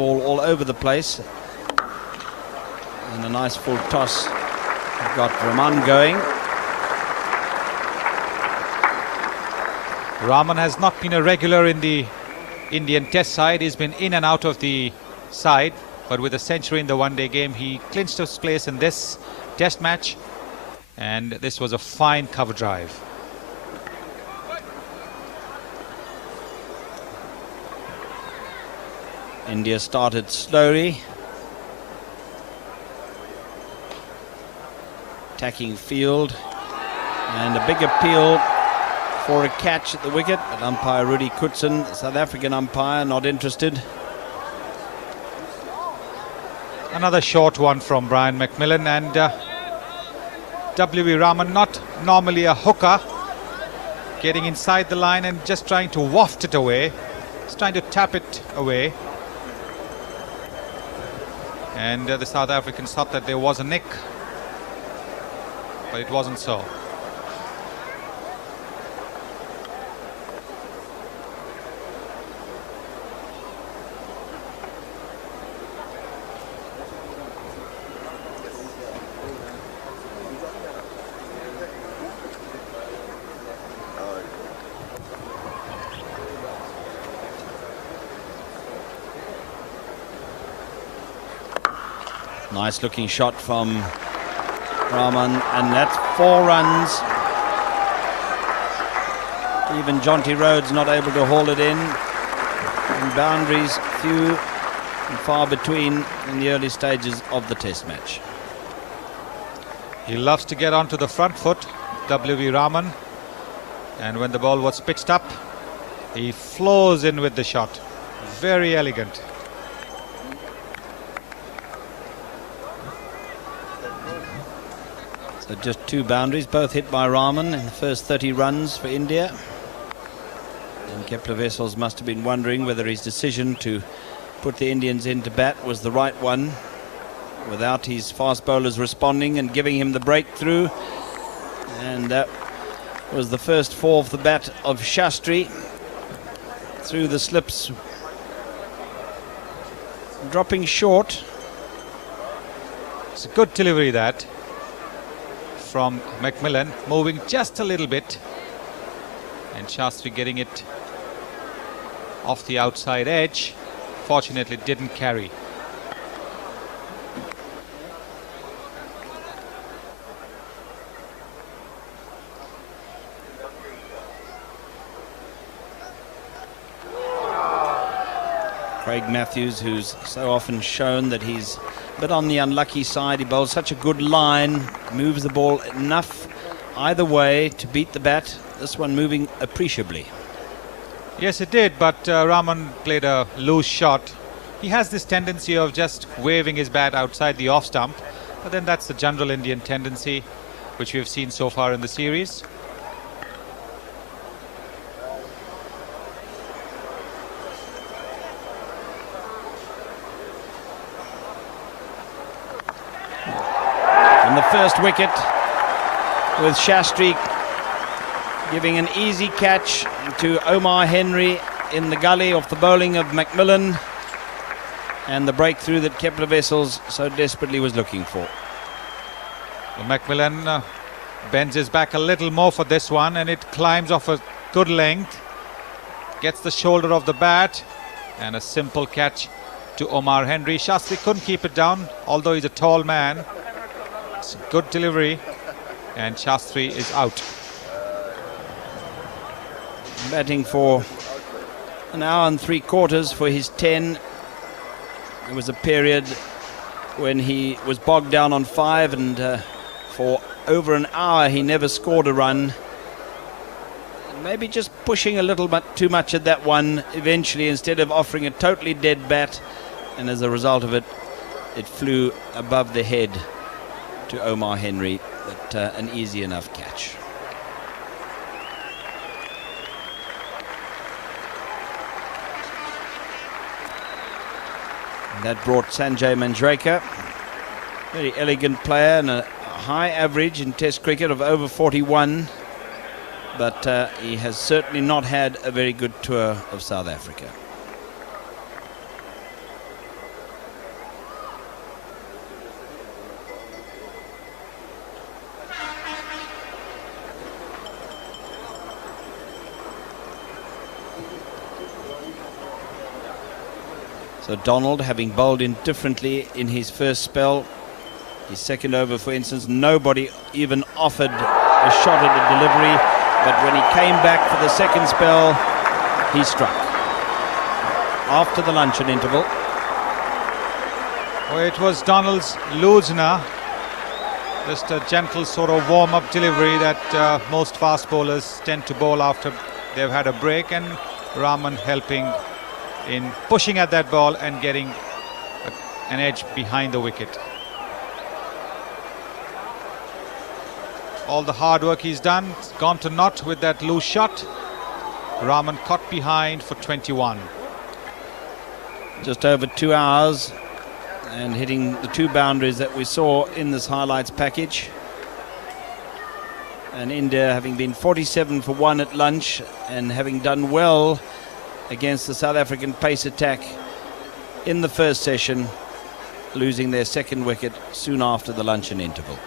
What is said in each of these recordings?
ball all over the place. And a nice full toss got Rahman going. Rahman has not been a regular in the Indian Test side. He's been in and out of the side, but with a century in the one-day game, he clinched his place in this Test match, and this was a fine cover drive. India started slowly, attacking field, and a big appeal for a catch at the wicket, but umpire Rudy Kutsen, South African umpire, not interested. Another short one from Brian McMillan, and W.V. Rahman, not normally a hooker, getting inside the line and just trying to waft it away. He's trying to tap it away. And the South Africans thought that there was a nick, but it wasn't so. Nice looking shot from Rahman, and that's 4 runs. Even Jonty Rhodes not able to haul it in. And boundaries few and far between in the early stages of the Test match. He loves to get onto the front foot, W.V. Rahman, and when the ball was pitched up, he flows in with the shot. Very elegant. So just 2 boundaries, both hit by Rahman in the first 30 runs for India. And Kepler Wessels must have been wondering whether his decision to put the Indians into bat was the right one, without his fast bowlers responding and giving him the breakthrough. And that was the first fall of the bat of Shastri through the slips, dropping short. It's a good delivery, that from McMillan, moving just a little bit, and Shastri getting it off the outside edge. Fortunately didn't carry. Craig Matthews, who's so often shown that he's a bit on the unlucky side. He bowls such a good line, moves the ball enough either way to beat the bat. This one moving appreciably. Yes, it did, but Rahman played a loose shot. He has this tendency of just waving his bat outside the off stump, but then that's the general Indian tendency, which we've seen so far in the series. And the first wicket with Shastri giving an easy catch to Omar Henry in the gully off the bowling of McMillan, and the breakthrough that Kepler Wessels so desperately was looking for. Well, McMillan bends his back a little more for this one, and it climbs off a good length, gets the shoulder of the bat, and a simple catch to Omar Henry. Shastri couldn't keep it down, although he's a tall man. It's a good delivery, and Shastri is out. Batting for an hour and 3/4 for his 10. There was a period when he was bogged down on 5, and for over an hour he never scored a run. Maybe just pushing a little bit too much at that one eventually, instead of offering a totally dead bat, and as a result of it, it flew above the head to Omar Henry, but an easy enough catch. And that brought Sanjay Manjrekar, very elegant player and a high average in Test cricket of over 41, but he has certainly not had a very good tour of South Africa. So Donald, having bowled indifferently in his first spell, his second over, for instance, nobody even offered a shot at a delivery, but when he came back for the second spell, he struck. After the luncheon interval. Well, it was Donald's Loosener, just a gentle sort of warm-up delivery that most fast bowlers tend to bowl after they've had a break, and Rahman helping in pushing at that ball and getting an edge behind the wicket. All the hard work he's done, it's gone to naught with that loose shot. Rahman caught behind for 21. Just over 2 hours and hitting the 2 boundaries that we saw in this highlights package. And India having been 47 for 1 at lunch and having done well against the South African pace attack in the first session, losing their second wicket soon after the luncheon interval.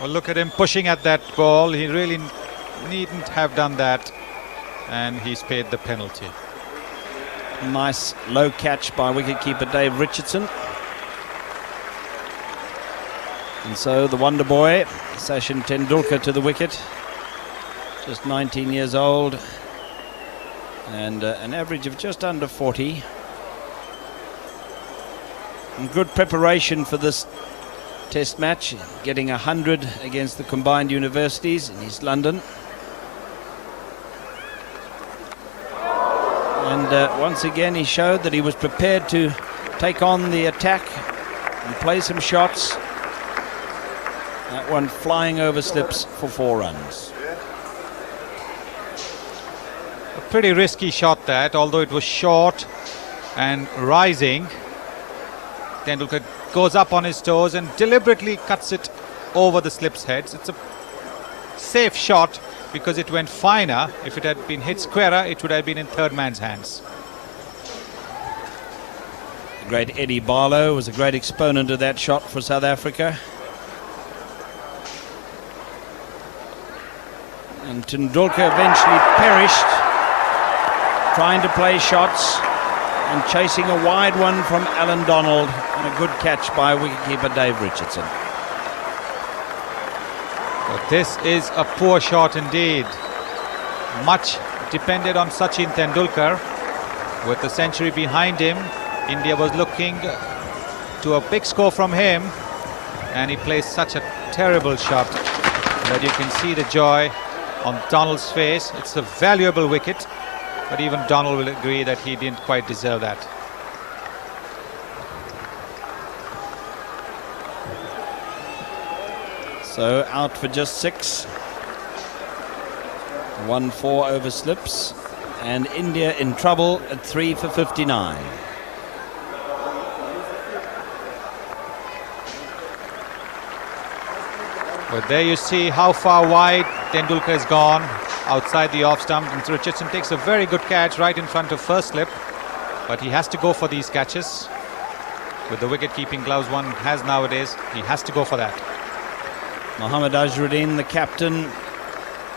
Well, look at him pushing at that ball. He really needn't have done that, and he's paid the penalty. Nice low catch by wicketkeeper Dave Richardson. And so the wonder boy, Sachin Tendulkar, to the wicket. Just 19 years old and an average of just under 40. And good preparation for this test match, getting 100 against the combined universities in East London. And once again he showed that he was prepared to take on the attack and play some shots. That one flying over slips for 4 runs. A pretty risky shot that, although it was short and rising. Tendulkar goes up on his toes and deliberately cuts it over the slip's heads. It's a safe shot because it went finer. If it had been hit squarer, it would have been in third man's hands. The great Eddie Barlow was a great exponent of that shot for South Africa. And Tendulkar eventually perished trying to play shots and chasing a wide one from Allan Donald, and a good catch by wicketkeeper Dave Richardson. But this is a poor shot indeed. Much depended on Sachin Tendulkar. With the century behind him, India was looking to a big score from him, and he plays such a terrible shot that you can see the joy on Donald's face. It's a valuable wicket, but even Donald will agree that he didn't quite deserve that. So out for just 6. 1-4 over slips, and India in trouble at 3 for 59. But there you see how far wide Tendulkar has gone outside the off stump, and Richardson takes a very good catch right in front of first slip, but he has to go for these catches. With the wicket-keeping gloves one has nowadays, he has to go for that. Mohammad Azharuddin, the captain,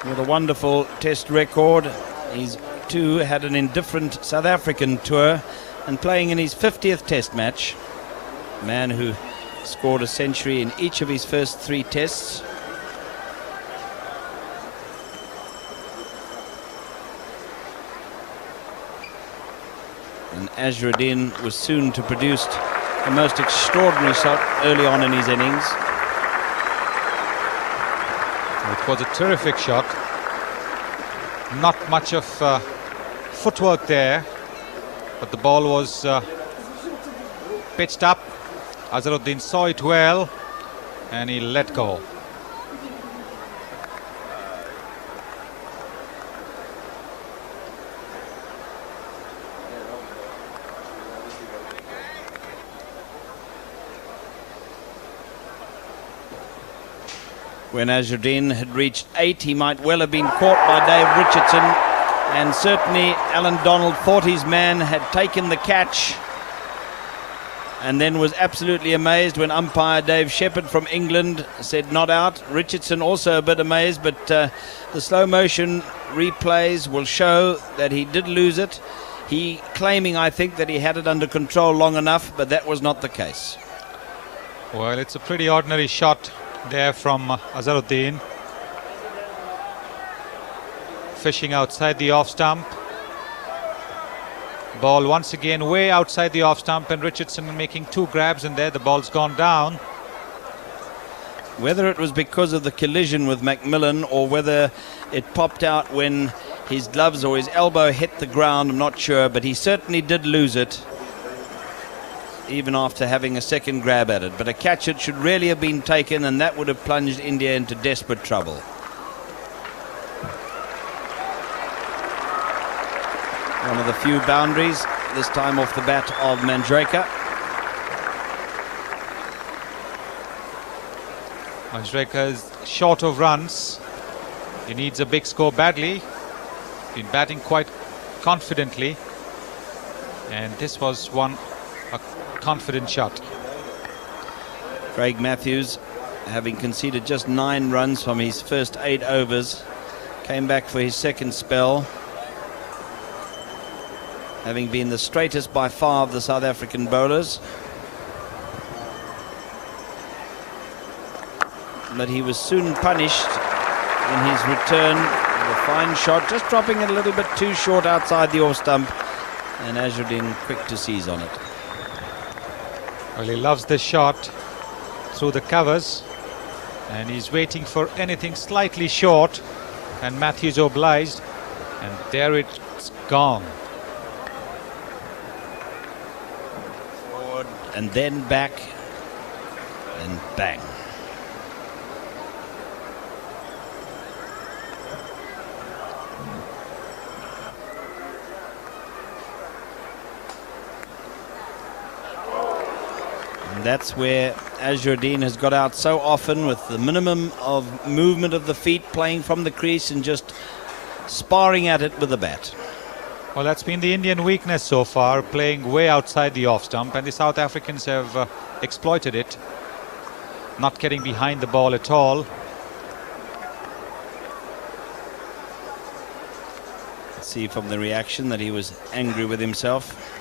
with a wonderful test record. He's too had an indifferent South African tour and playing in his 50th test match. A man who scored a century in each of his first 3 tests. And Azharuddin was soon to produce a most extraordinary shot early on in his innings. It was a terrific shot. Not much of footwork there, but the ball was pitched up. Azharuddin saw it well and he let go. When Azharuddin had reached 8, he might well have been caught by Dave Richardson, and certainly Allan Donald thought his man had taken the catch, and then was absolutely amazed when umpire Dave Shepherd from England said not out. Richardson also a bit amazed, but the slow motion replays will show that he did lose it. He claiming, I think, that he had it under control long enough, but that was not the case. Well, it's a pretty ordinary shot there from Azharuddin. Fishing outside the off stump. Ball once again way outside the off stump, and Richardson making 2 grabs, and there the ball's gone down. Whether it was because of the collision with McMillan or whether it popped out when his gloves or his elbow hit the ground, I'm not sure, but he certainly did lose it, even after having a second grab at it. But a catch it should really have been taken, and that would have plunged India into desperate trouble. One of the few boundaries, this time off the bat of Manjrekar. Manjrekar is short of runs. He needs a big score badly. Been batting quite confidently, and this was a confident shot. Craig Matthews, having conceded just 9 runs from his first 8 overs, came back for his second spell, having been the straightest by far of the South African bowlers. But he was soon punished in his return with a fine shot, just dropping it a little bit too short outside the off stump, and Azharuddin quick to seize on it. Well, he loves this shot through the covers, and he's waiting for anything slightly short, and Matthews obliged, and there it's gone. Forward and then back, and bang. And that's where Azharuddin has got out so often, with the minimum of movement of the feet, playing from the crease and just sparring at it with the bat. Well, that's been the Indian weakness so far, playing way outside the off stump, and the South Africans have exploited it, not getting behind the ball at all. See from the reaction that he was angry with himself.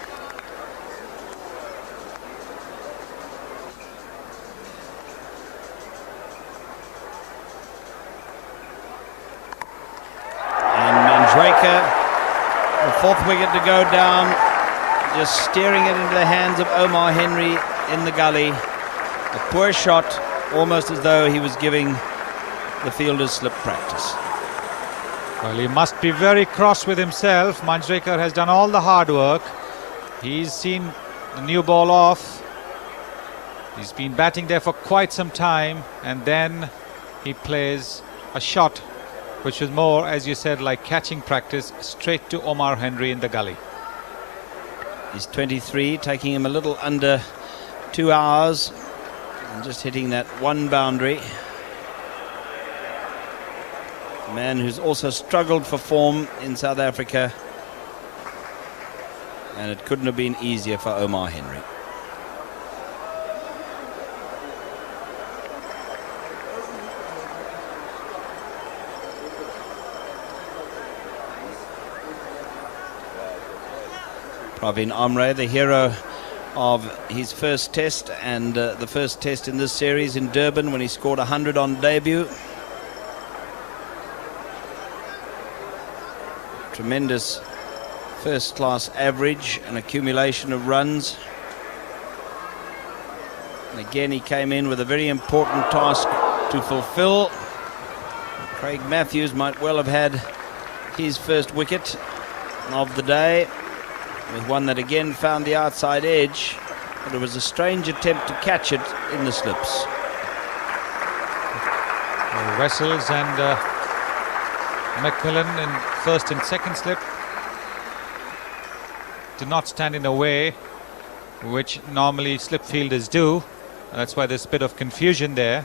The 4th wicket to go down, just steering it into the hands of Omar Henry in the gully. A poor shot, almost as though he was giving the fielders slip practice. Well, he must be very cross with himself. Manjrekar has done all the hard work. He's seen the new ball off. He's been batting there for quite some time, and then he plays a shot which was more, as you said, like catching practice, straight to Omar Henry in the gully. He's 23, taking him a little under 2 hours, and just hitting that 1 boundary. A man who's also struggled for form in South Africa, and it couldn't have been easier for Omar Henry. Praveen Amre, the hero of his first test and the first test in this series in Durban, when he scored 100 on debut. Tremendous first-class average and accumulation of runs. And again, he came in with a very important task to fulfill. Craig Matthews might well have had his first wicket of the day, with one that again found the outside edge, but it was a strange attempt to catch it in the slips. Wessels and McMillan in first and second slip did not stand in the way, which normally slip fielders do. And that's why there's a bit of confusion there,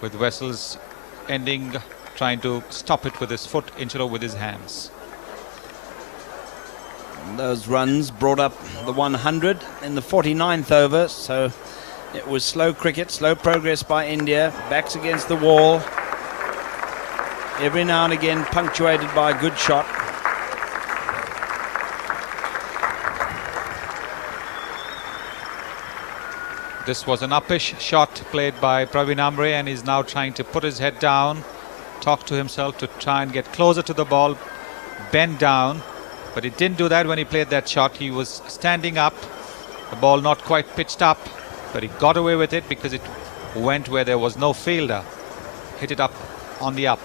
with Wessels trying to stop it with his foot instead of with his hands. Those runs brought up the 100 in the 49th over, so it was slow cricket, slow progress by India, backs against the wall, every now and again punctuated by a good shot. This was an uppish shot played by Praveen Amre, and he's now trying to put his head down, talk to himself to try and get closer to the ball, bend down. But he didn't do that when he played that shot. He was standing up, the ball not quite pitched up, but he got away with it because it went where there was no fielder. Hit it up on the up.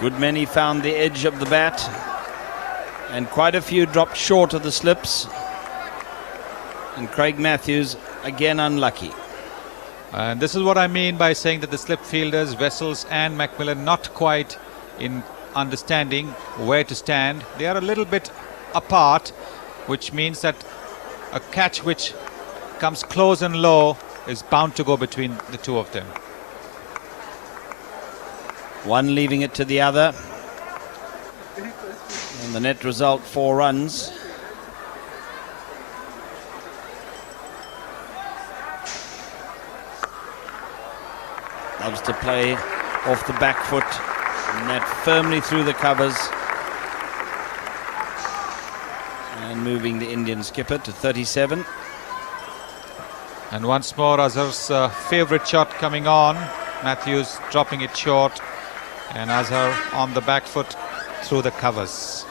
Good many found the edge of the bat, and quite a few dropped short of the slips. And Craig Matthews again unlucky. And this is what I mean by saying that the slip fielders, Wessels and Macmillan, not quite in understanding where to stand. They are a little bit apart, which means that a catch which comes close and low is bound to go between the two of them. One leaving it to the other. And the net result, 4 runs. Loves to play off the back foot, and that firmly through the covers. And moving the Indian skipper to 37. And once more Azhar's favourite shot coming on. Matthews dropping it short, and Azhar on the back foot through the covers.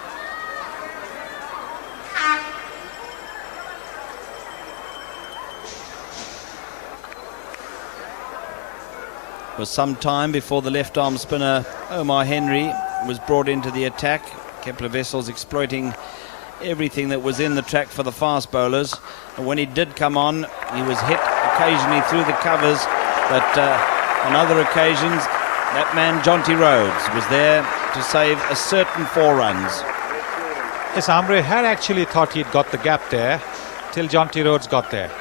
It was some time before the left arm spinner Omar Henry was brought into the attack. Kepler Wessels exploiting everything that was in the track for the fast bowlers, and when he did come on, he was hit occasionally through the covers, but on other occasions that man Jonty Rhodes was there to save a certain 4 runs. Yes, Amre had actually thought he'd got the gap there till Jonty Rhodes got there.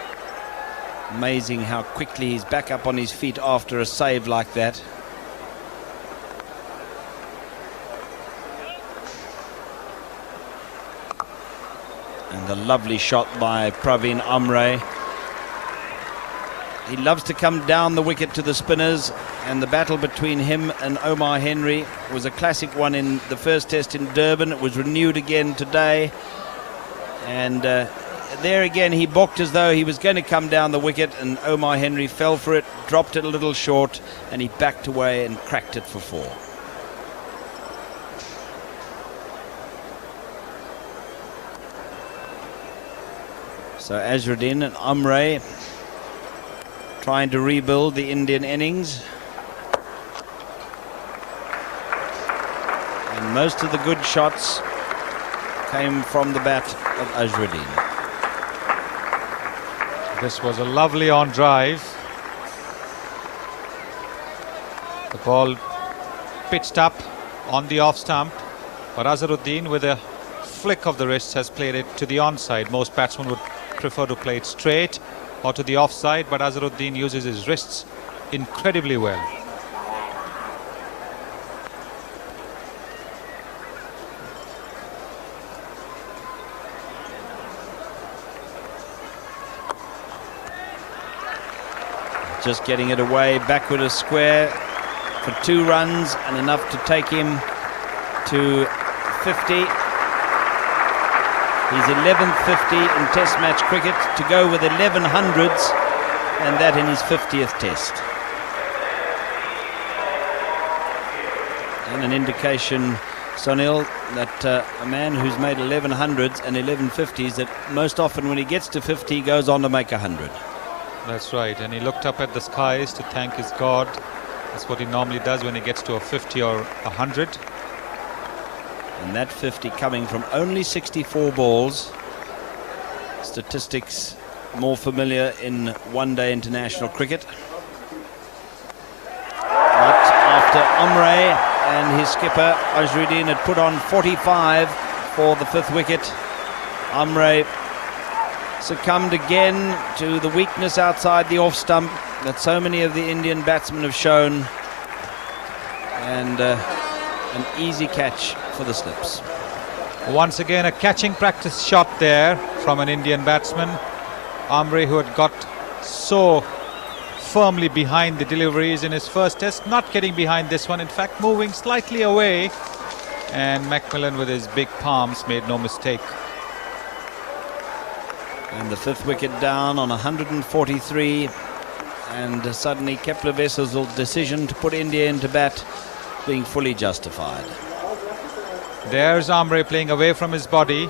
Amazing how quickly he's back up on his feet after a save like that. And a lovely shot by Praveen Amre. He loves to come down the wicket to the spinners, and the battle between him and Omar Henry was a classic one in the first test in Durban. It was renewed again today, and there again he balked as though he was going to come down the wicket, and Omar Henry fell for it, dropped it a little short, and he backed away and cracked it for 4. So Azharuddin and Amre trying to rebuild the Indian innings. And most of the good shots came from the bat of Azharuddin. This was a lovely on drive. The ball pitched up on the off stump, but Azharuddin with a flick of the wrist has played it to the onside. Most batsmen would prefer to play it straight or to the offside, but Azharuddin uses his wrists incredibly well. Just getting it away, backward a square for 2 runs and enough to take him to 50. He's 11th 50 in Test match cricket, to go with 11 hundreds, and that in his 50th Test. And an indication, Sunil, that a man who's made 11 hundreds and 11 50s, that most often when he gets to 50 he goes on to make 100. That's right, and he looked up at the skies to thank his God. That's what he normally does when he gets to a 50 or 100. And that 50 coming from only 64 balls. Statistics more familiar in one-day international cricket. But after Amre and his skipper Azharuddin had put on 45 for the 5th wicket, Amre succumbed again to the weakness outside the off stump that so many of the Indian batsmen have shown, and an easy catch for the slips. Once again a catching practice shot there from an Indian batsman. Amre, who had got so firmly behind the deliveries in his first test, not getting behind this one, in fact moving slightly away, and Macmillan with his big palms made no mistake. And the 5th wicket down on 143, and suddenly Kapil Dev's decision to put India into bat being fully justified. There's Amre playing away from his body,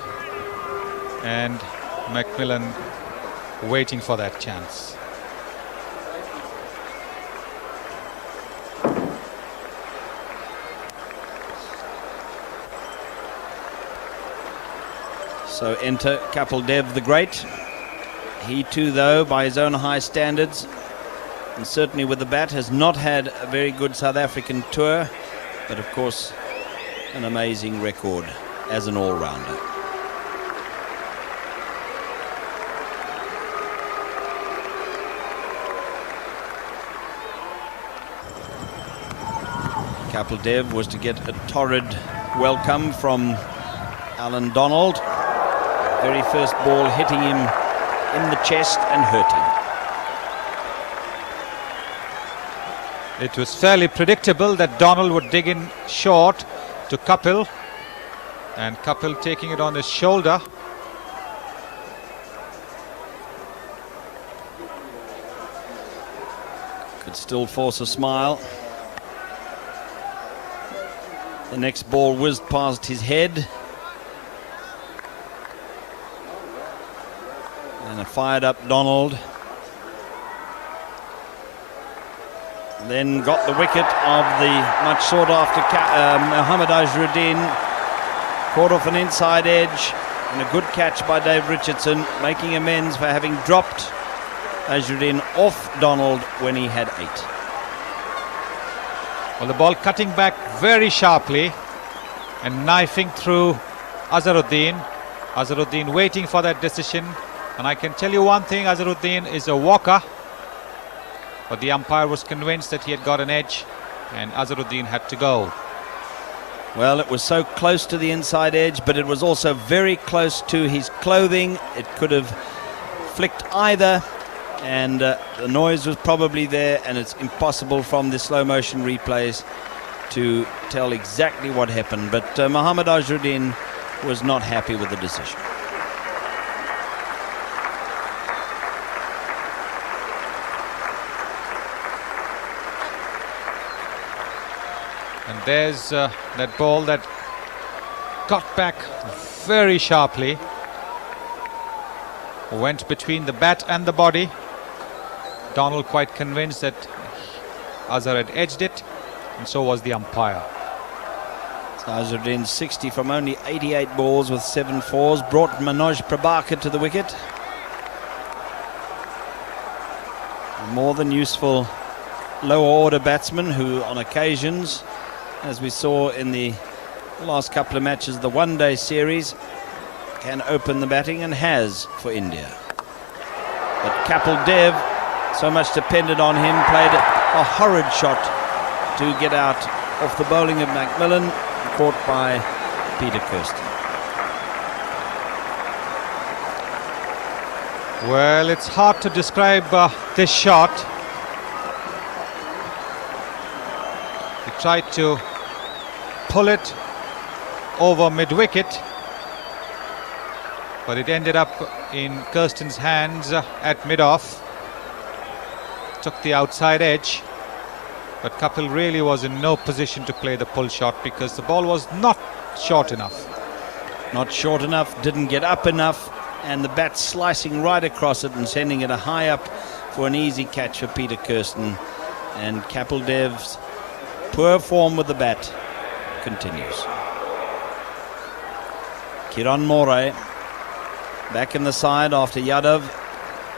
and Macmillan waiting for that chance. So enter Kapil Dev the Great. He too, though, by his own high standards, and certainly with the bat, has not had a very good South African tour, but of course an amazing record as an all-rounder. Kapil Dev was to get a torrid welcome from Allan Donald. Very first ball hitting him in the chest and hurting. It was fairly predictable that Donald would dig in short to Kapil, and Kapil taking it on his shoulder. Could still force a smile. The next ball whizzed past his head. And a fired up Donald. Then got the wicket of the much sought after Mohammad Azharuddin. Caught off an inside edge, and a good catch by Dave Richardson, making amends for having dropped Azharuddin off Donald when he had 8. Well, the ball cutting back very sharply and knifing through Azharuddin. Azharuddin waiting for that decision. And I can tell you one thing, Azharuddin is a walker. But the umpire was convinced that he had got an edge, and Azharuddin had to go. Well, it was so close to the inside edge, but it was also very close to his clothing. It could have flicked either, and the noise was probably there, and it's impossible from the slow motion replays to tell exactly what happened. But Mohammad Azharuddin was not happy with the decision. And there's that ball that got back very sharply, went between the bat and the body. Donald quite convinced that Azhar had edged it, and so was the umpire. So Azharuddin 60 from only 88 balls with 7 fours, brought Manoj Prabhakar to the wicket. A more than useful lower order batsman who on occasions, as we saw in the last couple of matches of the one-day series, can open the batting, and has for India. But Kapil Dev, so much depended on him, played a horrid shot to get out off the bowling of Macmillan, caught by Peter Kirsten. Well, it's hard to describe this shot. He tried to pull it over mid-wicket, but it ended up in Kirsten's hands at mid-off. Took the outside edge, but Kapil really was in no position to play the pull shot because the ball was not short enough. Not short enough, didn't get up enough, and the bat slicing right across it and sending it a high up for an easy catch for Peter Kirsten. And Kapil Dev's poor form with the bat continues. Kiran More back in the side after Yadav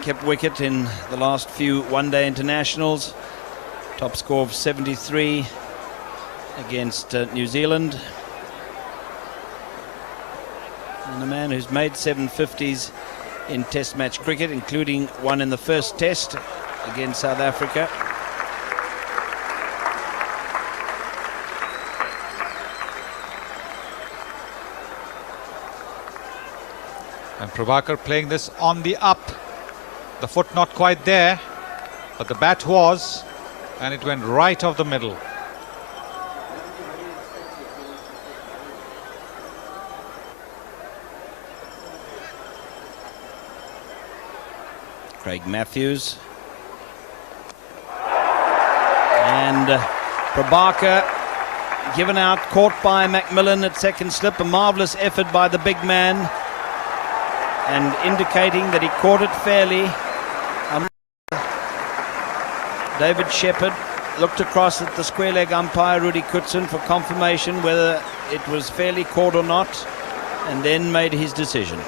kept wicket in the last few one-day internationals. Top score of 73 against New Zealand. And a man who's made 750s in test match cricket, including one in the first test against South Africa. And Prabhakar playing this on the up. The foot not quite there, but the bat was, and it went right off the middle. Craig Matthews. And Prabhakar given out, caught by Macmillan at second slip. A marvellous effort by the big man, and indicating that he caught it fairly. David Shepherd looked across at the square leg umpire Rudy Kutsen for confirmation whether it was fairly caught or not, and then made his decision.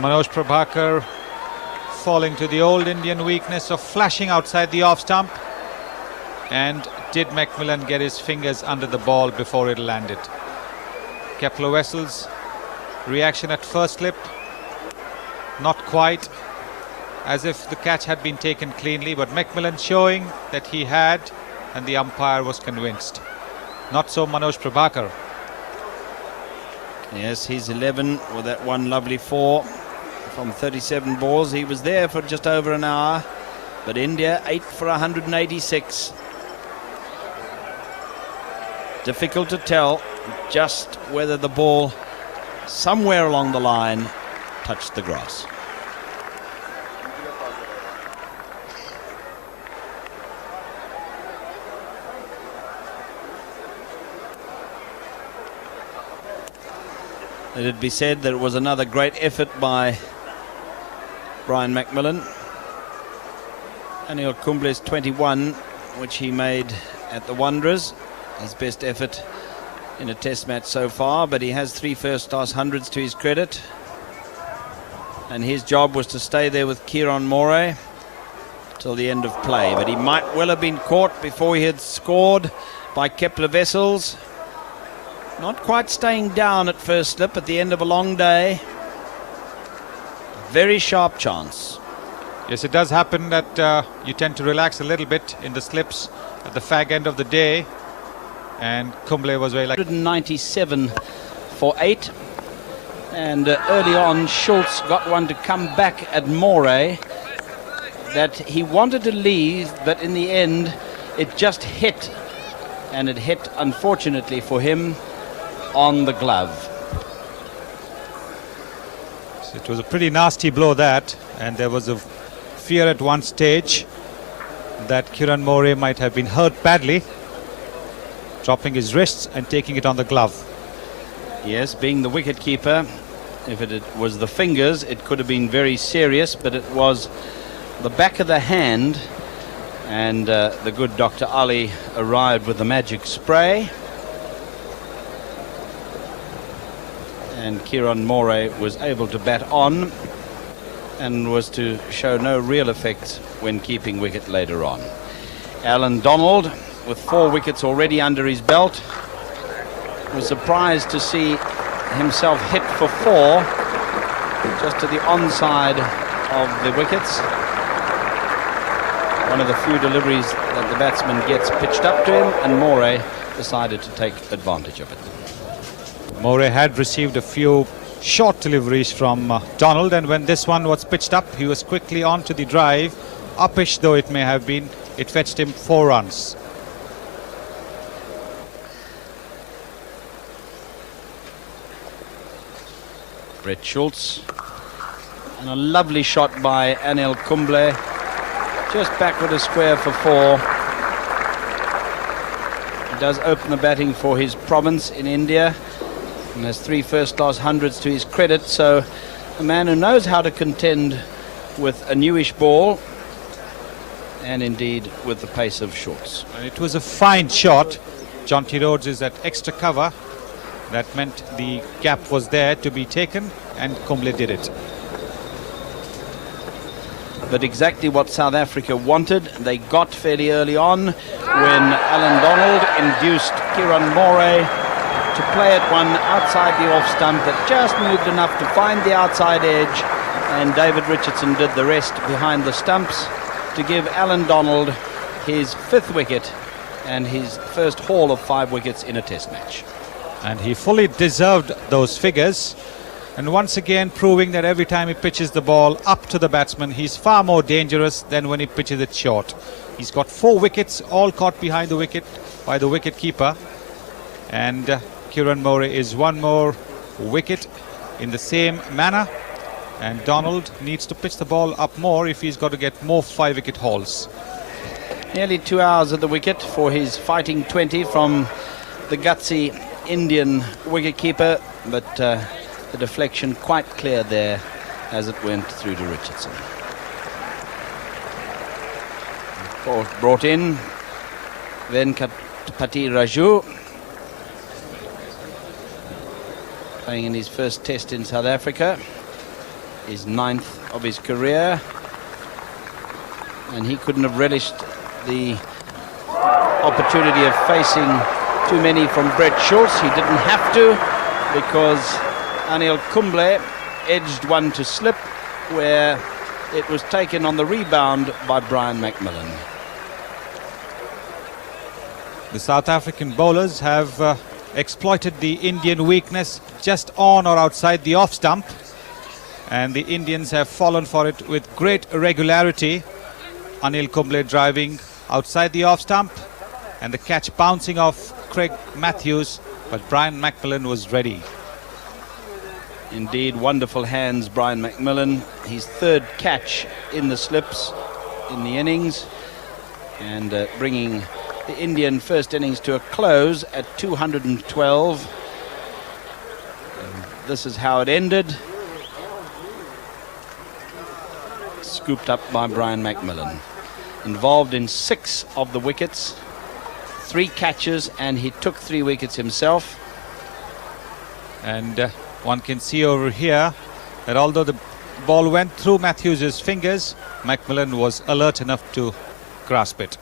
Manoj Prabhakar falling to the old Indian weakness of flashing outside the off stump. And did Macmillan get his fingers under the ball before it landed? Kepler Wessel's reaction at first slip, not quite, as if the catch had been taken cleanly, but Macmillan showing that he had, and the umpire was convinced. Not so Manoj Prabhakar. Yes, he's 11 with that one lovely 4 from 37 balls. He was there for just over an hour, but India 8 for 186. Difficult to tell just whether the ball somewhere along the line touched the grass. Let it be said that it was another great effort by Brian Macmillan. Anil Kumble's 21, which he made at the Wanderers, his best effort in a test match so far, but he has 3 first-class hundreds to his credit, and his job was to stay there with Kieron Moray till the end of play. But he might well have been caught before he had scored by Kepler Wessels. Not quite staying down at first slip at the end of a long day. Very sharp chance. Yes, it does happen that you tend to relax a little bit in the slips at the fag end of the day, and Kumble was very like 197 for 8, and early on Schultz got one to come back at Moray that he wanted to leave, but in the end it just hit, and it hit unfortunately for him on the glove. So it was a pretty nasty blow, that, and there was a fear at one stage that Kieron Moray might have been hurt badly, dropping his wrists and taking it on the glove. Yes, being the wicket keeper, if it was the fingers it could have been very serious, but it was the back of the hand, and the good Dr. Ali arrived with the magic spray, and Kieron Moray was able to bat on and was to show no real effect when keeping wicket later on. Allan Donald, with 4 wickets already under his belt, was surprised to see himself hit for 4 just to the onside of the wickets. One of the few deliveries that the batsman gets pitched up to him, and Moray decided to take advantage of it. Moray had received a few short deliveries from Donald, and when this one was pitched up, he was quickly on to the drive. Uppish though it may have been, it fetched him 4 runs. Brett Schultz, and a lovely shot by Anil Kumble, just backward a square for 4. He does open the batting for his province in India, and has 3 first-class hundreds to his credit, so a man who knows how to contend with a newish ball, and indeed with the pace of Schultz. And it was a fine shot. Jonty Rhodes is at extra cover. That meant the gap was there to be taken, and Kumble did it. But exactly what South Africa wanted, they got fairly early on when Allan Donald induced Kieron Moray to play at one outside the off stump that just moved enough to find the outside edge, and David Richardson did the rest behind the stumps to give Allan Donald his 5th wicket and his first haul of 5 wickets in a test match. And he fully deserved those figures. And once again proving that every time he pitches the ball up to the batsman, he's far more dangerous than when he pitches it short. He's got 4 wickets, all caught behind the wicket by the wicket keeper. And Kiran More is 1 more wicket in the same manner. And Donald needs to pitch the ball up more if he's got to get more 5-wicket hauls. Nearly 2 hours at the wicket for his fighting 20 from the gutsy Indian wicketkeeper, but the deflection quite clear there as it went through to Richardson. Brought in Venkatapati Raju, playing in his first test in South Africa, his 9th of his career, and he couldn't have relished the opportunity of facing too many from Brett Schultz. He didn't have to, because Anil Kumble edged one to slip, where it was taken on the rebound by Brian McMillan. The South African bowlers have exploited the Indian weakness just on or outside the off stump, and the Indians have fallen for it with great regularity. Anil Kumble driving outside the off stump, and the catch bouncing off Craig Matthews, but Brian McMillan was ready. Indeed, wonderful hands, Brian McMillan. His 3rd catch in the slips in the innings, and bringing the Indian first innings to a close at 212. And this is how it ended. Scooped up by Brian McMillan. Involved in 6 of the wickets, 3 catches, and he took 3 wickets himself. And one can see over here that although the ball went through Matthews' fingers, McMillan was alert enough to grasp it.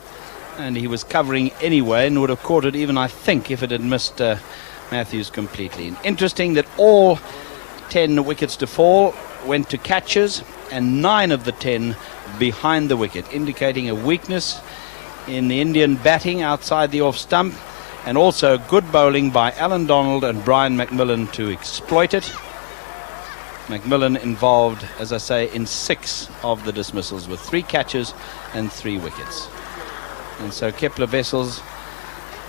And he was covering anyway and would have caught it even, I think, if it had missed Matthews completely. And interesting that all 10 wickets to fall went to catches, and 9 of the 10 behind the wicket, indicating a weakness in the Indian batting outside the off stump, and also good bowling by Allan Donald and Brian McMillan to exploit it. McMillan involved, as I say, in 6 of the dismissals with 3 catches and 3 wickets. And so Kepler Wessels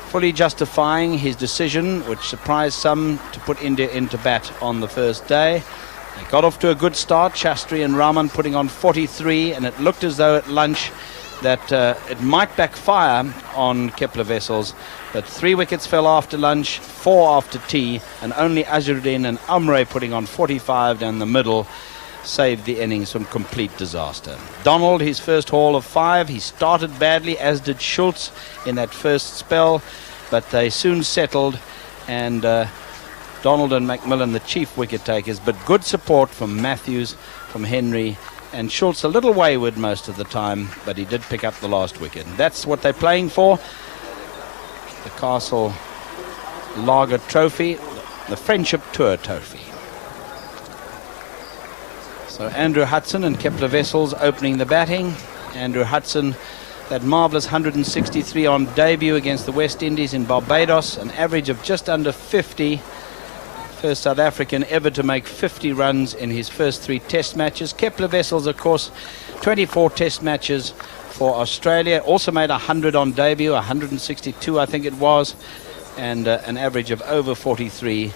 fully justifying his decision, which surprised some, to put India into bat on the first day. They got off to a good start, Shastri and Rahman putting on 43, and it looked as though at lunch that it might backfire on Kepler Wessels, but 3 wickets fell after lunch, 4 after tea, and only Azharuddin and Amre putting on 45 down the middle saved the innings from complete disaster. Donald, his first haul of 5, he started badly, as did Schultz in that first spell, but they soon settled, and Donald and McMillan the chief wicket takers, but good support from Matthews, from Henry, and Schultz a little wayward most of the time, but he did pick up the last wicket. And that's what they're playing for, the Castle Lager Trophy, the Friendship Tour Trophy. So Andrew Hudson and Kepler Wessels opening the batting. Andrew Hudson, that marvellous 163 on debut against the West Indies in Barbados, an average of just under 50. First South African ever to make 50 runs in his first 3 test matches. Kepler Wessels, of course, 24 test matches for Australia. Also made 100 on debut, 162 I think it was, and an average of over 43.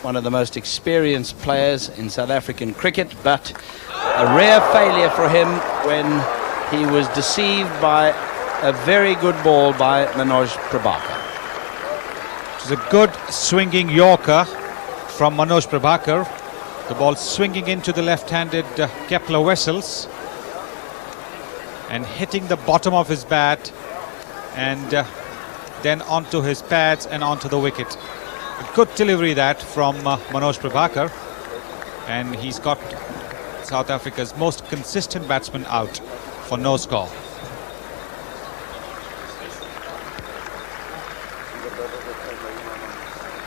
One of the most experienced players in South African cricket, but a rare failure for him when he was deceived by a very good ball by Manoj Prabhakar. It was a good swinging Yorker from Manoj Prabhakar. The ball swinging into the left-handed Kepler Wessels and hitting the bottom of his bat, and then onto his pads and onto the wicket. A good delivery that from Manoj Prabhakar, and he's got South Africa's most consistent batsman out for no score.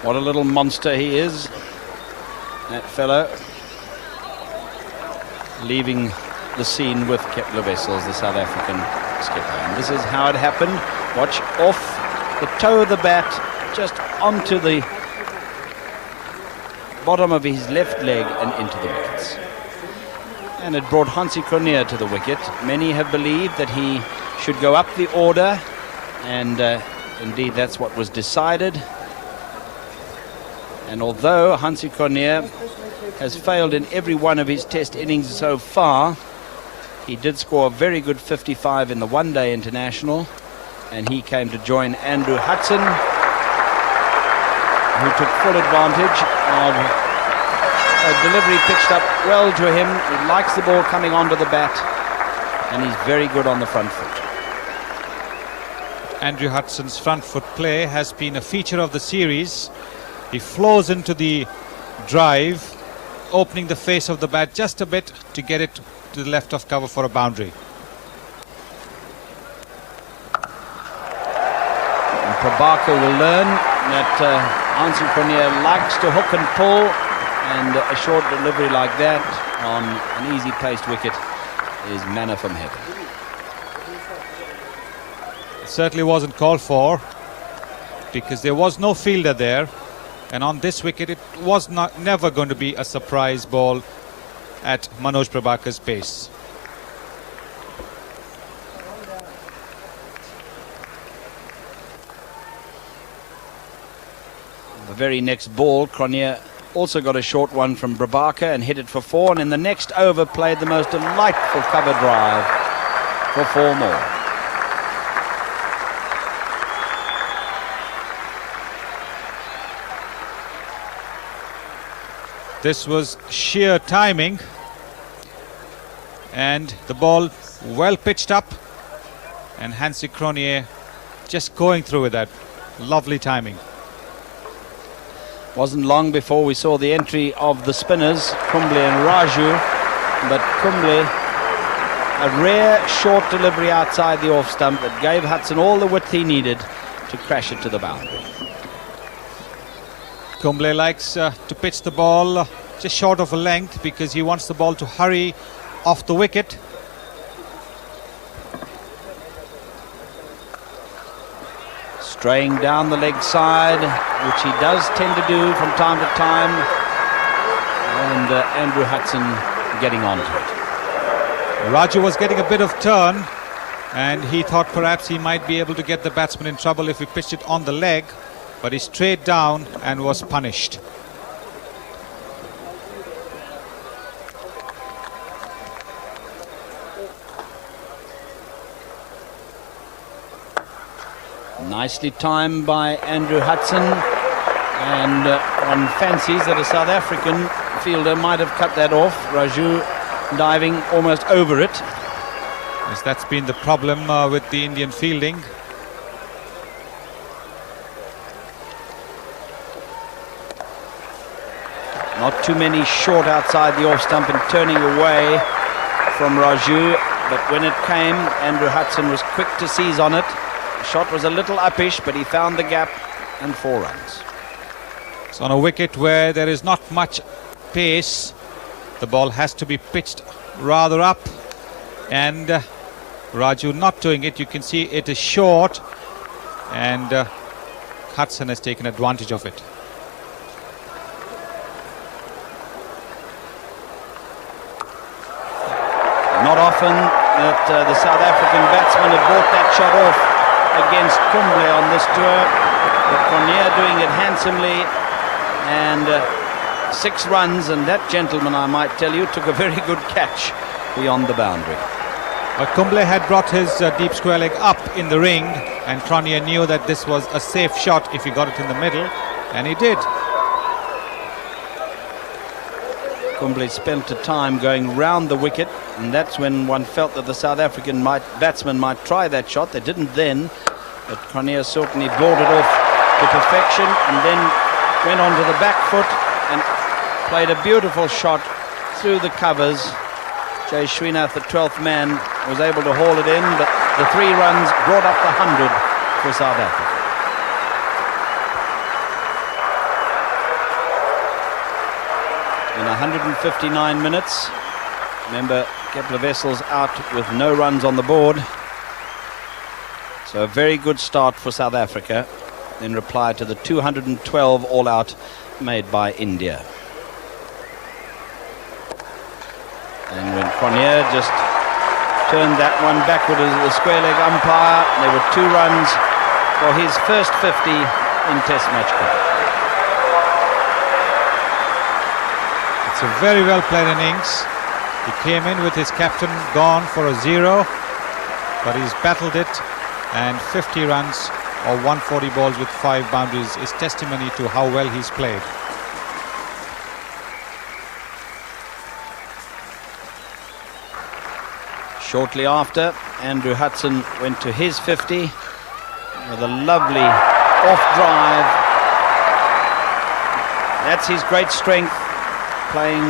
What a little monster he is, that fellow. Leaving the scene with Kepler Wessels, the South African skipper. And this is how it happened. Watch, off the toe of the bat, just onto the bottom of his left leg and into the wickets. And it brought Hansie Cronje to the wicket. Many have believed that he should go up the order, and indeed that's what was decided. And although Hansie Cronje has failed in every one of his test innings so far, he did score a very good 55 in the one-day international, and he came to join Andrew Hudson, who took full advantage of a delivery pitched up well to him. He likes the ball coming onto the bat, and he's very good on the front foot. Andrew Hudson's front foot play has been a feature of the series. He flows into the drive, opening the face of the bat just a bit to get it to the left of cover for a boundary. And Prabhakar will learn that Hansie Cronje likes to hook and pull, and a short delivery like that on an easy paced wicket is manna from heaven. It certainly wasn't called for, because there was no fielder there, and on this wicket it was never going to be a surprise ball at Manoj Prabhakar's pace. The very next ball, Cronje also got a short one from Prabhakar and hit it for 4, and in the next over played the most delightful cover drive for 4 more. This was sheer timing, and the ball well pitched up, and Hansie Cronje just going through with that. Lovely timing. Wasn't long before we saw the entry of the spinners, Kumble and Raju, but Kumble, a rare short delivery outside the off stump that gave Hudson all the width he needed to crash it to the boundary. Kumble likes to pitch the ball just short of a length because he wants the ball to hurry off the wicket. Straying down the leg side, which he does tend to do from time to time, and Andrew Hudson getting onto it. Raju was getting a bit of turn, and he thought perhaps he might be able to get the batsman in trouble if he pitched it on the leg, but he strayed down and was punished. Nicely timed by Andrew Hudson, and one fancies that a South African fielder might have cut that off. Raju diving almost over it. Yes, that's been the problem with the Indian fielding. Not too many short outside the off stump and turning away from Raju, but when it came, Andrew Hudson was quick to seize on it. The shot was a little uppish, but he found the gap, and 4 runs. So on a wicket where there is not much pace, the ball has to be pitched rather up, and Raju not doing it. You can see it is short, and Hudson has taken advantage of it. Not often that the South African batsmen have brought that shot off against Kumble on this tour, but Cronje doing it handsomely, and 6 runs, and that gentleman, I might tell you, took a very good catch beyond the boundary. But Kumble had brought his deep square leg up in the ring, and Cronje knew that this was a safe shot if he got it in the middle, and he did. Kumble spent the time going round the wicket, and that's when one felt that the South African batsman might try that shot. They didn't then, but Cronje certainly brought it off to perfection, and then went onto the back foot and played a beautiful shot through the covers. Jay Srinath, the 12th man, was able to haul it in, but the 3 runs brought up the 100 for South Africa. In 159 minutes, remember, Kepler Wessels out with no runs on the board. So a very good start for South Africa in reply to the 212 all-out made by India. And when Cronje just turned that one backward as the square leg umpire, there were 2 runs for his first 50 in Test match cricket. It's a very well played innings. He came in with his captain gone for a 0, but he's battled it, and 50 runs or 140 balls with 5 boundaries is testimony to how well he's played. Shortly after, Andrew Hudson went to his 50 with a lovely off drive. That's his great strength, playing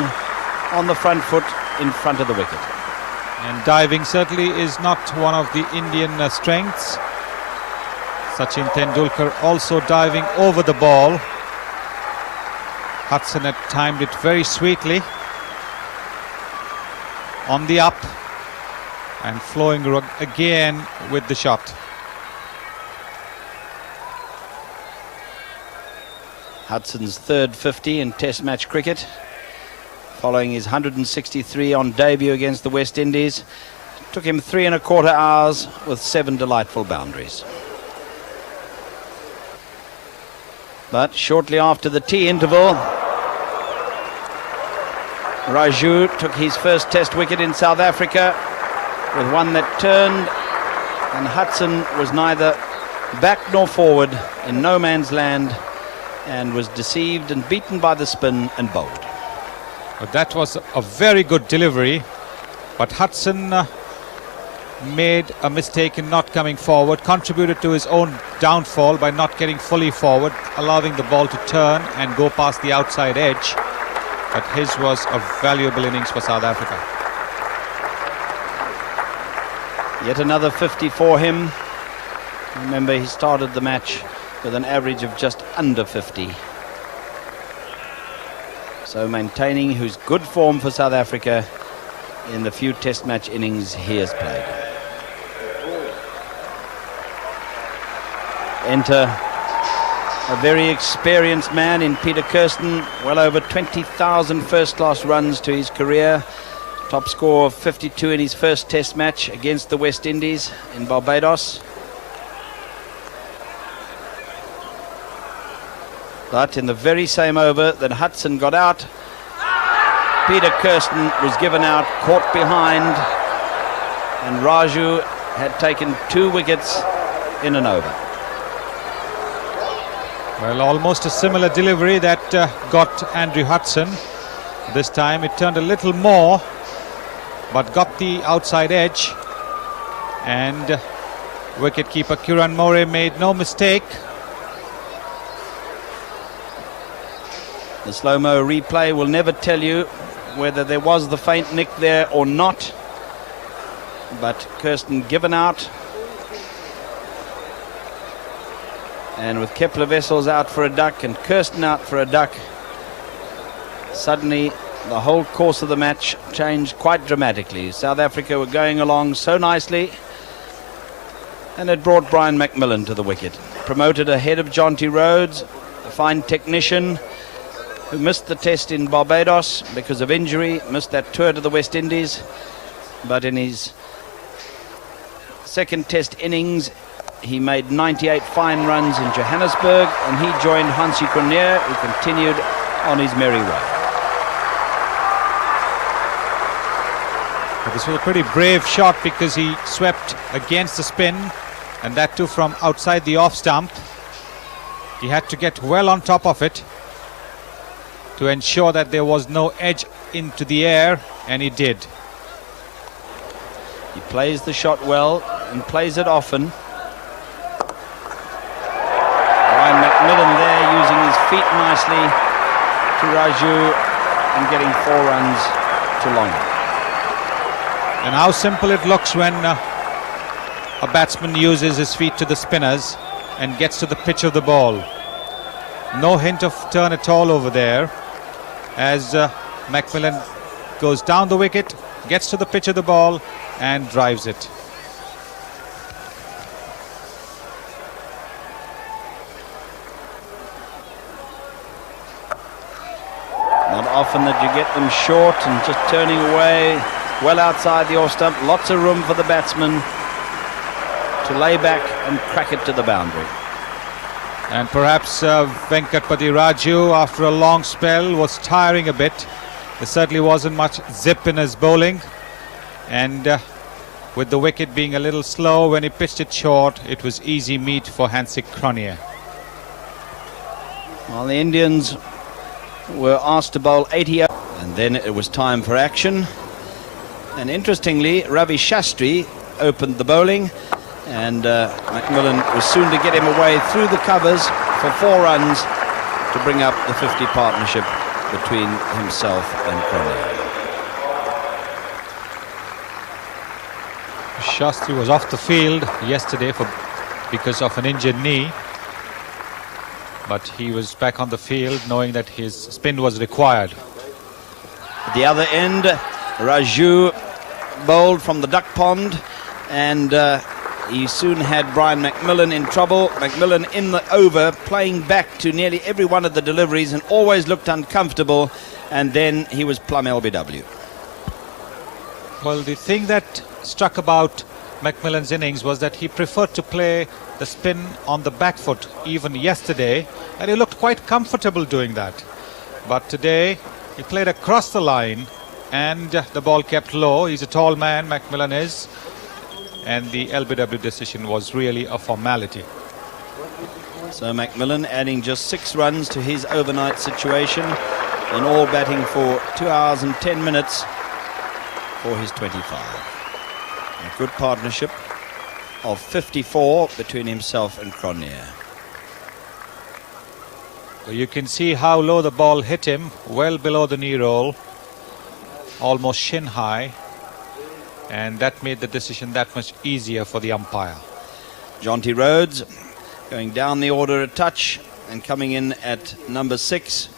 on the front foot in front of the wicket. And diving certainly is not one of the Indian strengths. Sachin Tendulkar also diving over the ball. Hudson had timed it very sweetly. On the up and flowing again with the shot. Hudson's third 50 in Test match cricket, following his 163 on debut against the West Indies. Took him 3¼ hours with 7 delightful boundaries. But shortly after the tea interval, Raju took his first Test wicket in South Africa with one that turned, and Hudson was neither back nor forward, in no man's land, and was deceived and beaten by the spin and bowled. But that was a very good delivery, but Hudson made a mistake in not coming forward, contributed to his own downfall by not getting fully forward, allowing the ball to turn and go past the outside edge. But his was a valuable innings for South Africa. Yet another 50 for him. Remember, he started the match with an average of just under 50. So maintaining his good form for South Africa in the few Test match innings he has played. Enter a very experienced man in Peter Kirsten, well over 20,000 first-class runs to his career. Top score of 52 in his first Test match against the West Indies in Barbados. But in the very same over that Hudson got out, Peter Kirsten was given out, caught behind, and Raju had taken 2 wickets in an over. Well, almost a similar delivery that got Andrew Hudson. This time it turned a little more, but got the outside edge, and wicketkeeper Kiran More made no mistake. The slow-mo replay will never tell you whether there was the faint nick there or not, but Kirsten given out, and with Kepler Wessels out for a duck and Kirsten out for a duck, suddenly the whole course of the match changed quite dramatically. South Africa were going along so nicely, and it brought Brian McMillan to the wicket. Promoted ahead of Jonty Rhodes, a fine technician who missed the Test in Barbados because of injury, missed that tour to the West Indies, but in his second Test innings he made 98 fine runs in Johannesburg, and he joined Hansie Cronje, who continued on his merry way. This was a pretty brave shot because he swept against the spin, and that too from outside the off stump. He had to get well on top of it to ensure that there was no edge into the air, and he did. He plays the shot well and plays it often. Brian McMillan there using his feet nicely to Raju and getting 4 runs to Long. And how simple it looks when a batsman uses his feet to the spinners and gets to the pitch of the ball. No hint of turn at all over there, as McMillan goes down the wicket, gets to the pitch of the ball and drives it. Not often that you get them short and just turning away well outside the off stump. Lots of room for the batsman to lay back and crack it to the boundary. And perhaps Venkatpati Raju, after a long spell, was tiring a bit. There certainly wasn't much zip in his bowling, and with the wicket being a little slow when he pitched it short, it was easy meat for Hansie Cronje. Well, the Indians were asked to bowl 80, and then it was time for action. And interestingly, Ravi Shastri opened the bowling, and Macmillan was soon to get him away through the covers for 4 runs to bring up the 50 partnership between himself and Cronje. Shastri was off the field yesterday because of an injured knee, but he was back on the field knowing that his spin was required. At the other end, Raju bowled from the duck pond, and he soon had Brian Macmillan in trouble. Macmillan in the over, playing back to nearly every one of the deliveries and always looked uncomfortable, and then he was plumb LBW. Well, the thing that struck about Macmillan's innings was that he preferred to play the spin on the back foot even yesterday, and he looked quite comfortable doing that. But today he played across the line and the ball kept low. He's a tall man, Macmillan is, and the LBW decision was really a formality. So Macmillan adding just 6 runs to his overnight situation, in all batting for 2 hours and 10 minutes for his 25. A good partnership of 54 between himself and Cronje. So you can see how low the ball hit him, well below the knee roll, almost shin high, and that made the decision that much easier for the umpire. Jonty Rhodes going down the order a touch and coming in at number 6,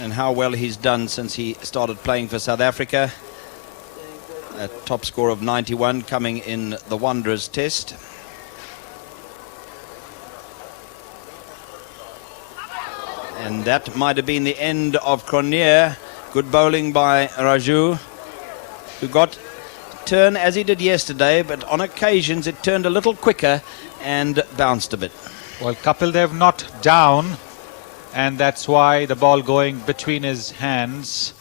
and how well he's done since he started playing for South Africa. A top score of 91 coming in the Wanderers Test. And that might have been the end of Cronje. Good bowling by Raju, who got turn as he did yesterday, but on occasions it turned a little quicker and bounced a bit. Well, Kapil Dev not down, and that's why the ball going between his hands,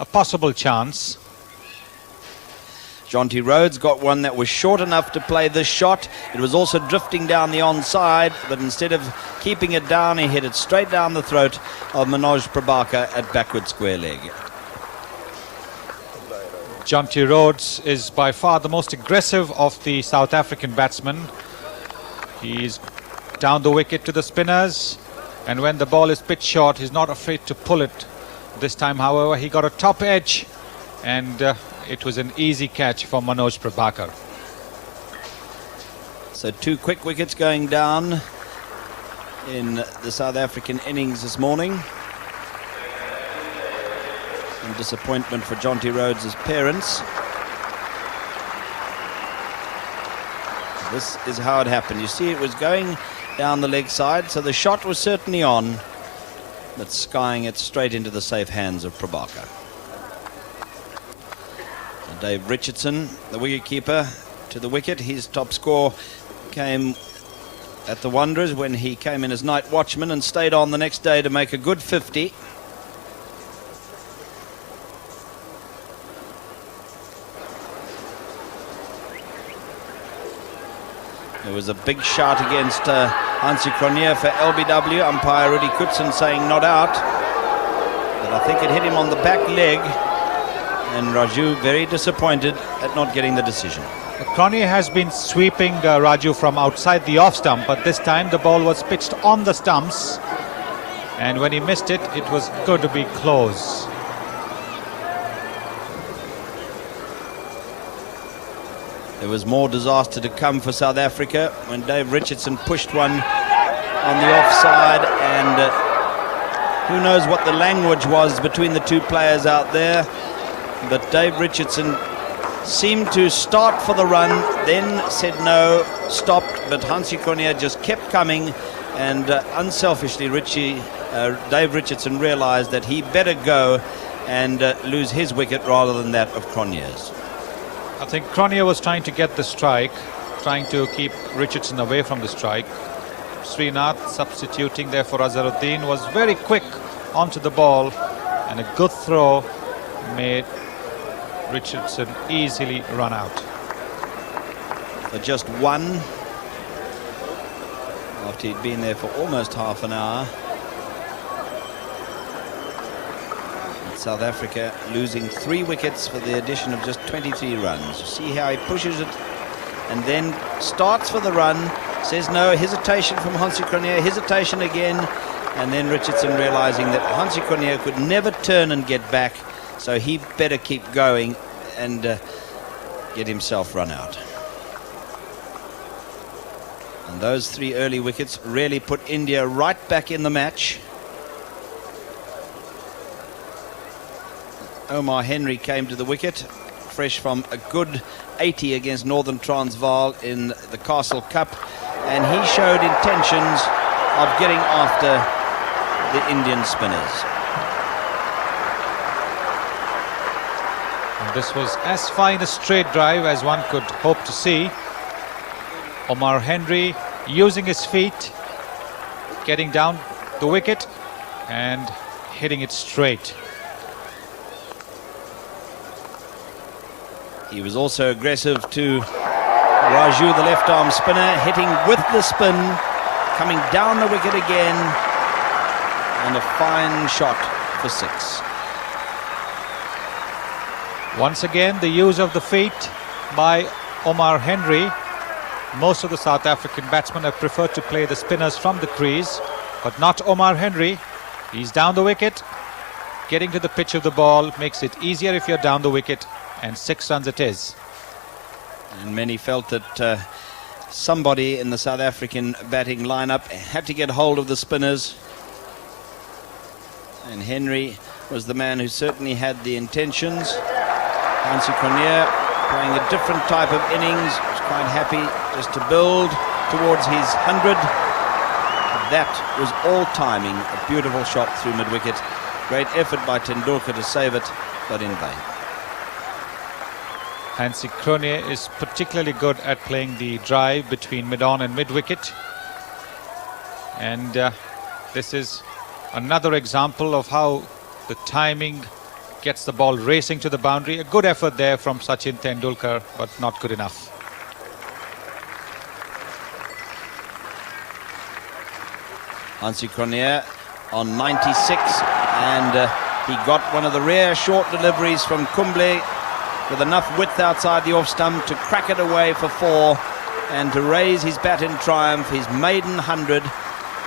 a possible chance. Jonty Rhodes got one that was short enough to play this shot. It was also drifting down the onside, but instead of keeping it down, he hit it straight down the throat of Manoj Prabhakar at backward square leg. Jonty Rhodes is by far the most aggressive of the South African batsmen. He's down the wicket to the spinners, and when the ball is pitched short, he's not afraid to pull it. This time, however, he got a top edge, and it was an easy catch for Manoj Prabhakar. So 2 quick wickets going down in the South African innings this morning. And disappointment for Jonty Rhodes' parents. This is how it happened. You see, it was going down the leg side, so the shot was certainly on, but skying it straight into the safe hands of Prabhakar. Dave Richardson, the wicketkeeper, to the wicket. His top score came at the Wanderers when he came in as night watchman and stayed on the next day to make a good 50. There was a big shout against Hansie Cronje for LBW. Umpire Rudy Kutsen saying not out, but I think it hit him on the back leg. And Raju very disappointed at not getting the decision. Cronje has been sweeping Raju from outside the off stump, but this time the ball was pitched on the stumps, and when he missed it, it was going to be close. There was more disaster to come for South Africa when Dave Richardson pushed one on the offside, and who knows what the language was between the two players out there. But Dave Richardson seemed to start for the run, then said no, stopped, but Hansie Cronje just kept coming, and unselfishly Dave Richardson realized that he better go and lose his wicket rather than that of Cronje's. I think Cronje was trying to get the strike, trying to keep Richardson away from the strike. Srinath substituting there for Azharuddin was very quick onto the ball, and a good throw made Richardson easily run out. For just one, after he'd been there for almost half an hour. And South Africa losing 3 wickets for the addition of just 23 runs. See how he pushes it and then starts for the run, says no, hesitation from Hansie Cronje, hesitation again, and then Richardson realizing that Hansie Cronje could never turn and get back, so he better keep going and get himself run out. And those 3 early wickets really put India right back in the match. Omar Henry came to the wicket, fresh from a good 80 against Northern Transvaal in the Castle Cup, and he showed intentions of getting after the Indian spinners. And this was as fine a straight drive as one could hope to see. Omar Henry using his feet, getting down the wicket and hitting it straight. He was also aggressive to Raju, the left-arm spinner, hitting with the spin, coming down the wicket again, and a fine shot for 6. Once again, the use of the feet by Omar Henry. Most of the South African batsmen have preferred to play the spinners from the crease, but not Omar Henry. He's down the wicket, getting to the pitch of the ball, makes it easier if you're down the wicket, and 6 runs it is. And many felt that somebody in the South African batting lineup had to get hold of the spinners, and Henry was the man who certainly had the intentions. Hansie Cronje playing a different type of innings, was quite happy just to build towards his 100. That was all timing, a beautiful shot through mid-wicket. Great effort by Tendulkar to save it, but in vain. Hansie Cronje is particularly good at playing the drive between mid-on and mid-wicket. And this is another example of how the timing gets the ball racing to the boundary. A good effort there from Sachin Tendulkar, but not good enough. Hansie Cronje on 96, and he got one of the rare short deliveries from Kumble with enough width outside the off stump to crack it away for 4 and to raise his bat in triumph, his maiden 100.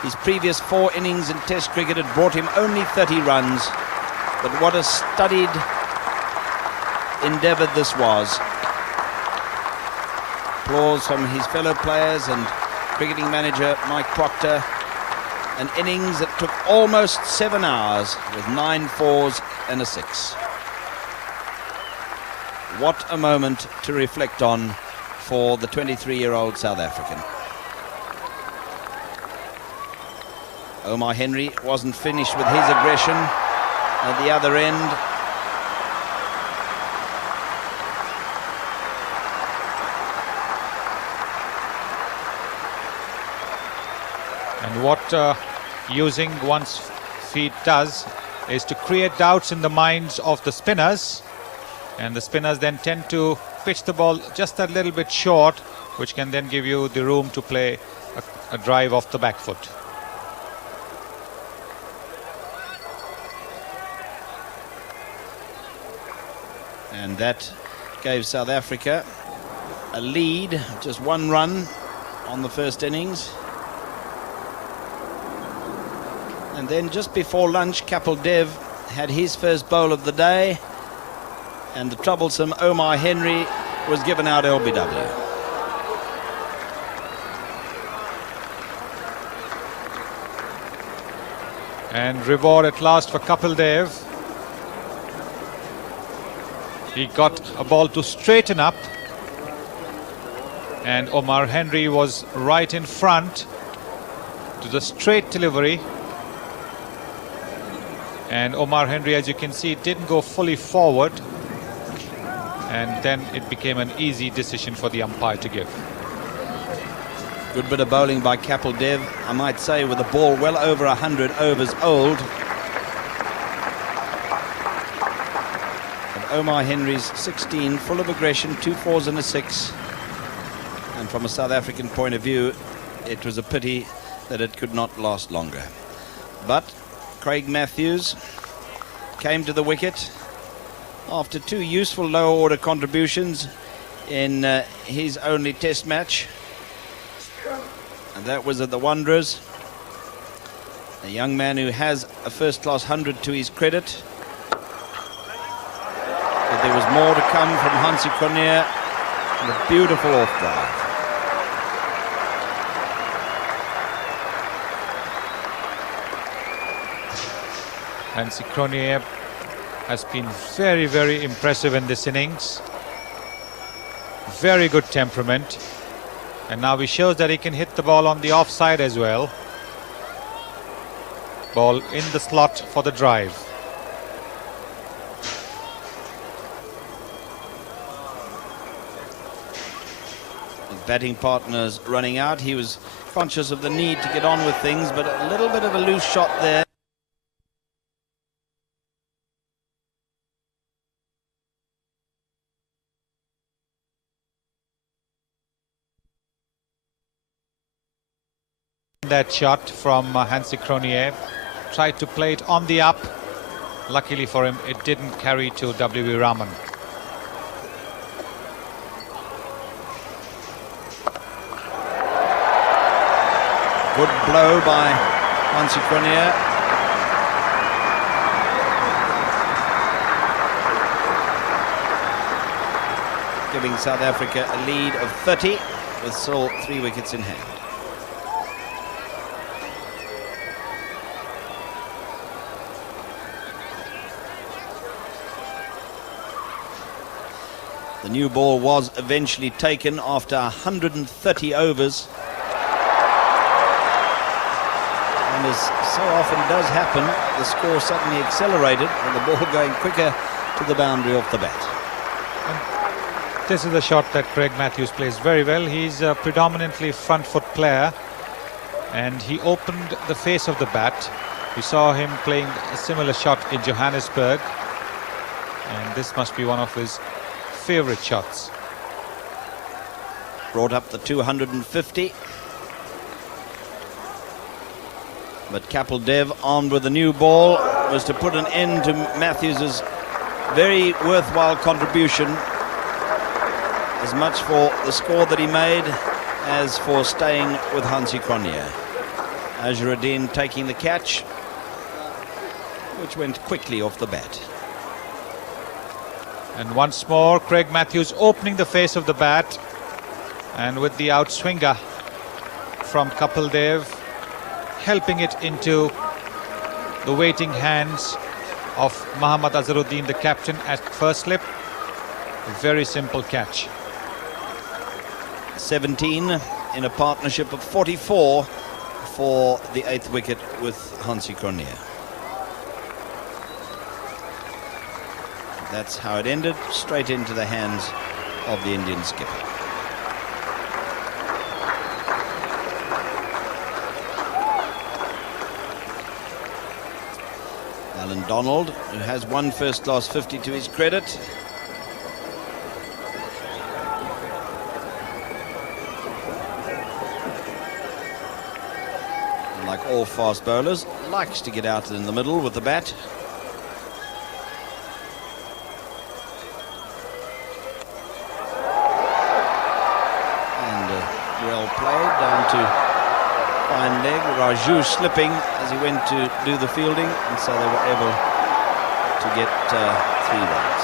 His previous 4 innings in Test cricket had brought him only 30 runs, but what a studied endeavour this was. Applause from his fellow players and cricketing manager Mike Proctor. An innings that took almost 7 hours with 9 fours and a 6. What a moment to reflect on for the 23-year-old South African. Omar Henry wasn't finished with his aggression at the other end. And what using one's feet does is to create doubts in the minds of the spinners, and the spinners then tend to pitch the ball just a little bit short, which can then give you the room to play a drive off the back foot. And that gave South Africa a lead, just 1 run on the first innings. And then just before lunch, Kapil Dev had his first bowl of the day, and the troublesome Omar Henry was given out LBW. And reward at last for Kapil Dev. He got a ball to straighten up, and Omar Henry was right in front to the straight delivery. And Omar Henry, as you can see, didn't go fully forward. And then it became an easy decision for the umpire to give. Good bit of bowling by Kapil Dev, I might say, with a ball well over 100 overs old. And Omar Henry's 16, full of aggression, 2 4s and a 6. And from a South African point of view, it was a pity that it could not last longer. But Craig Matthews came to the wicket after 2 useful lower order contributions in his only test match. And that was at the Wanderers. A young man who has a first-class 100 to his credit. But there was more to come from Hansie Cronje, and a beautiful off-drive. Hansie Cronje has been very, very impressive in this innings. Very good temperament. And now he shows that he can hit the ball on the offside as well. Ball in the slot for the drive. His batting partner's running out. He was conscious of the need to get on with things, but a little bit of a loose shot there. That shot from Hansie Cronje, tried to play it on the up. Luckily for him, it didn't carry to W.V. Raman. Good blow by Hansie Cronje. Giving South Africa a lead of 30 with still 3 wickets in hand. The new ball was eventually taken after 130 overs. And as so often does happen, the score suddenly accelerated and the ball going quicker to the boundary off the bat. And this is the shot that Craig Matthews plays very well. He's a predominantly front foot player, and he opened the face of the bat. We saw him playing a similar shot in Johannesburg, and this must be one of his favorite shots. Brought up the 250. But Kapil Dev, armed with a new ball, was to put an end to Matthews's very worthwhile contribution, as much for the score that he made as for staying with Hansie Cronje. Azharuddin taking the catch, which went quickly off the bat. And once more, Craig Matthews opening the face of the bat, and with the outswinger from Kapil Dev, helping it into the waiting hands of Mohammad Azharuddin, the captain, at first slip. A very simple catch. 17 in a partnership of 44 for the 8th wicket with Hansie Cronje. That's how it ended, straight into the hands of the Indian skipper. Allan Donald, who has 1 first-class 50 to his credit. And like all fast bowlers, likes to get out in the middle with the bat. To fine leg, Raju slipping as he went to do the fielding, and so they were able to get 3 runs.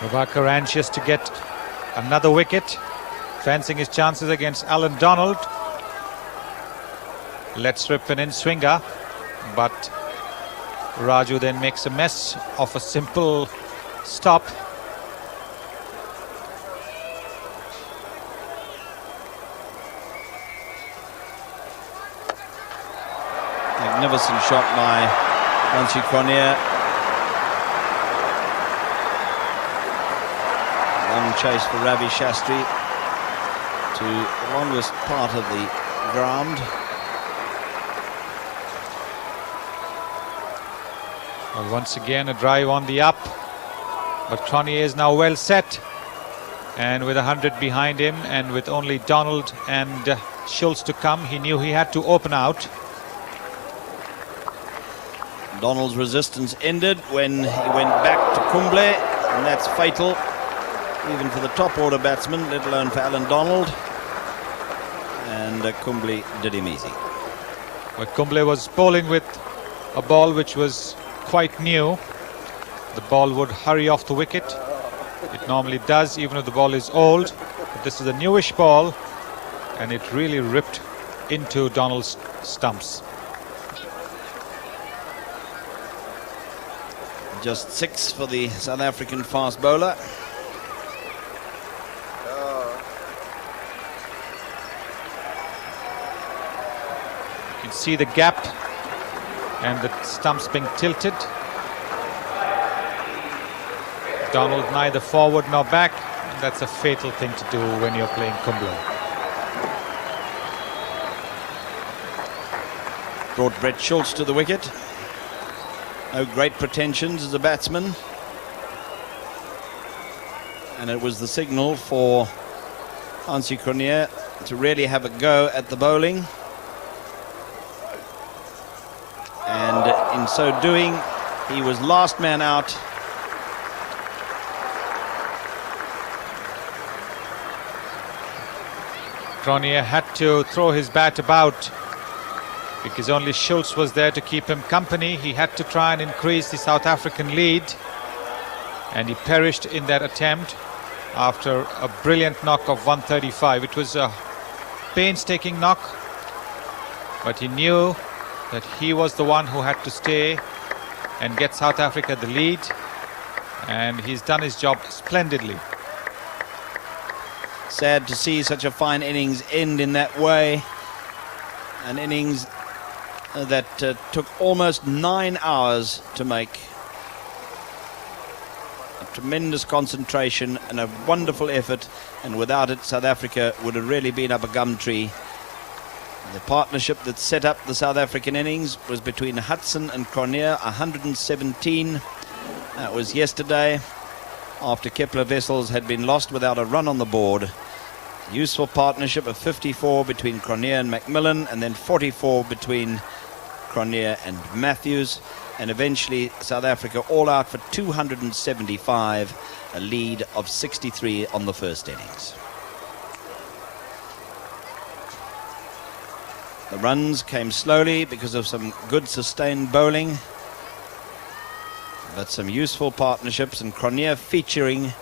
Prabhakar anxious to get another wicket, fancying his chances against Allan Donald. Let's rip an in-swinger, but Raju then makes a mess of a simple stop. magnificent shot by Hansie Cronje. Long chase for Ravi Shastri to the longest part of the ground. Well, once again a drive on the up, but Cronje is now well set, and with 100 behind him and with only Donald and Schultz to come, he knew he had to open out. Donald's resistance ended when he went back to Kumble, and that's fatal even for the top order batsman, let alone for Allan Donald, and Kumble did him easy. But Kumble was bowling with a ball which was quite new. The ball would hurry off the wicket. It normally does, even if the ball is old. But this is a newish ball, and it really ripped into Donald's stumps. Just 6 for the South African fast bowler. You can see the gap and the stumps being tilted. Donald neither forward nor back. That's a fatal thing to do when you're playing Kumble. Brought Brett Schultz to the wicket. No great pretensions as a batsman. And it was the signal for Hansie Cronje to really have a go at the bowling. And in so doing, he was last man out. Cronje had to throw his bat about because only Schultz was there to keep him company. He had to try and increase the South African lead, and he perished in that attempt after a brilliant knock of 135. It was a painstaking knock, but he knew that he was the one who had to stay and get South Africa the lead, and he's done his job splendidly. Sad to see such a fine innings end in that way. An innings that took almost 9 hours to make. A tremendous concentration and a wonderful effort, and without it South Africa would have really been up a gum tree. The partnership that set up the South African innings was between Hudson and Cronje, 117. That was yesterday, after Kepler Wessels had been lost without a run on the board. Useful partnership of 54 between Cronje and McMillan, and then 44 between Cronje and Matthews, and eventually South Africa all out for 275, a lead of 63 on the first innings. The runs came slowly because of some good sustained bowling, but some useful partnerships, and Cronje featuring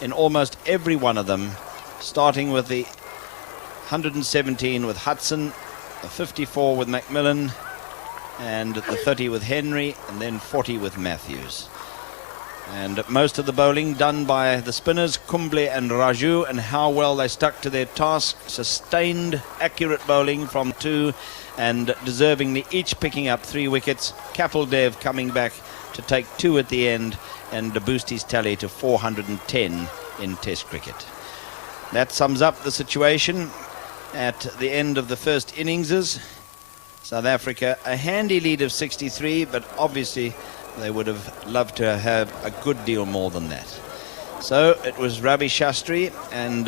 in almost every one of them, starting with the 117 with Hudson, the 54 with McMillan, and the 30 with Henry, and then 40 with Matthews. And most of the bowling done by the spinners, Kumble and Raju, and how well they stuck to their task. Sustained, accurate bowling from 2, and deservingly each picking up 3 wickets. Kapil Dev coming back to take 2 at the end and to boost his tally to 410 in Test cricket. That sums up the situation at the end of the first innings. South Africa a handy lead of 63, but obviously they would have loved to have a good deal more than that. So it was Ravi Shastri and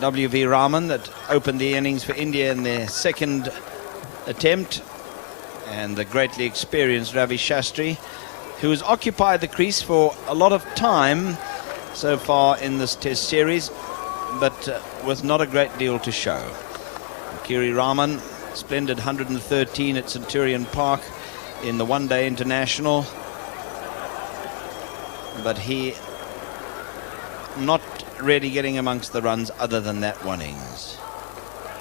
W.V. Raman that opened the innings for India in their second attempt, and the greatly experienced Ravi Shastri, who has occupied the crease for a lot of time so far in this Test series, but with not a great deal to show. Kiri Raman, splendid 113 at Centurion Park in the one-day international, but he not really getting amongst the runs other than that one innings.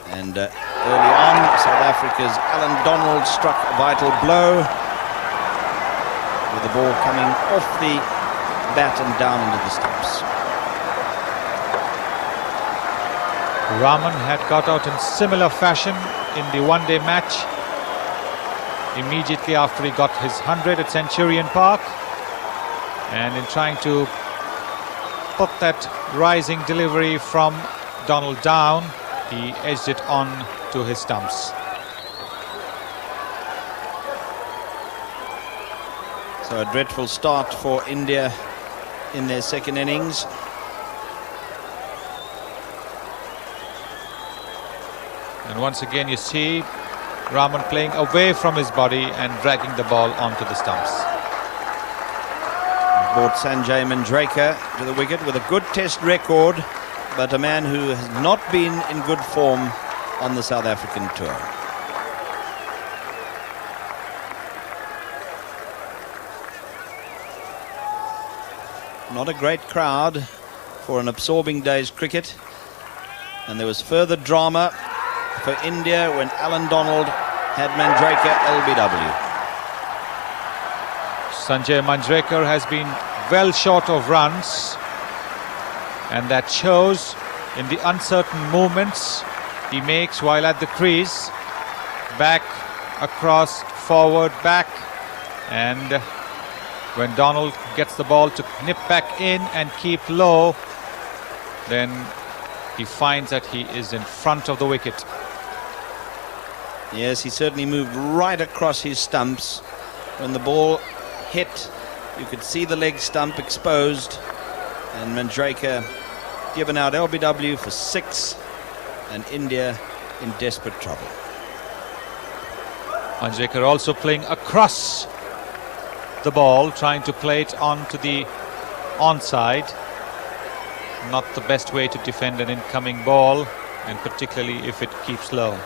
And early on, South Africa's Allan Donald struck a vital blow, with the ball coming off the bat and down into the stumps. Raman had got out in similar fashion in the one-day match, immediately after he got his 100 at Centurion Park. And in trying to put that rising delivery from Donald down, he edged it on to his stumps. So a dreadful start for India in their second innings. And once again you see Rahman playing away from his body and dragging the ball onto the stumps. Brought Sanjay Manjrekar to the wicket with a good test record, but a man who has not been in good form on the South African tour. Not a great crowd for an absorbing day's cricket, and there was further drama for India when Allan Donald had Manjrekar LBW. Sanjay Manjrekar has been well short of runs, and that shows in the uncertain movements he makes while at the crease. Back, across, forward, back, and when Donald gets the ball to nip back in and keep low, then he finds that he is in front of the wicket. Yes, he certainly moved right across his stumps. When the ball hit, you could see the leg stump exposed, and Manjrekar given out LBW for 6, and India in desperate trouble. Manjrekar also playing across the ball, trying to play it onto the onside. Not the best way to defend an incoming ball, and particularly if it keeps low.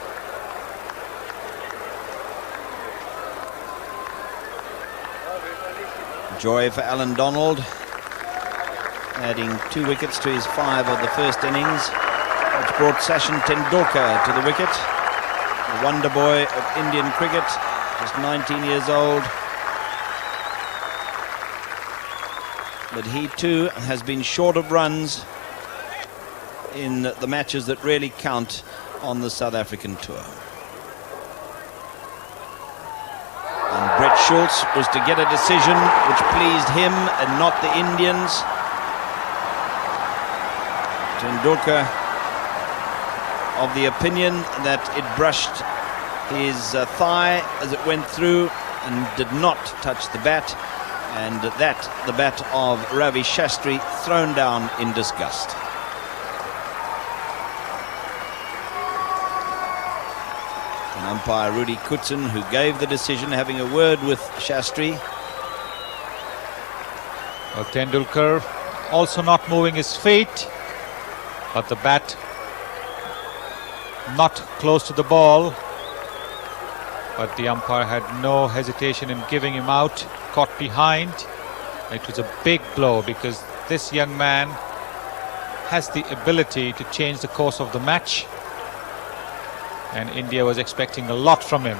Joy for Allan Donald, adding 2 wickets to his 5 of the first innings, which brought Sachin Tendulkar to the wicket, the wonder boy of Indian cricket, just 19 years old. But he too has been short of runs in the matches that really count on the South African tour. And Brett Schultz was to get a decision which pleased him and not the Indians. Tendulkar of the opinion that it brushed his thigh as it went through and did not touch the bat, and that the bat of Ravi Shastri thrown down in disgust. And umpire Rudy Kutsin, who gave the decision, having a word with Shastri. Well, Tendulkar also not moving his feet, but the bat not close to the ball. But the umpire had no hesitation in giving him out, caught behind. It was a big blow because this young man has the ability to change the course of the match, and India was expecting a lot from him.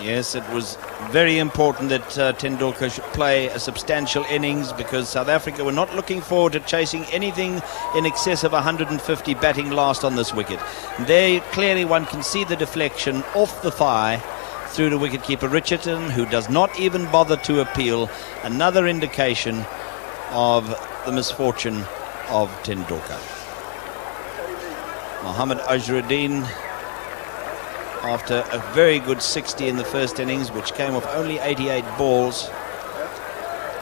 Yes, it was very important that Tendulkar should play a substantial innings, because South Africa were not looking forward to chasing anything in excess of 150 batting last on this wicket. There clearly one can see the deflection off the thigh through to wicketkeeper Richardson, who does not even bother to appeal. Another indication of the misfortune of Tendulkar. Mohammad Azharuddin, after a very good 60 in the first innings, which came off only 88 balls,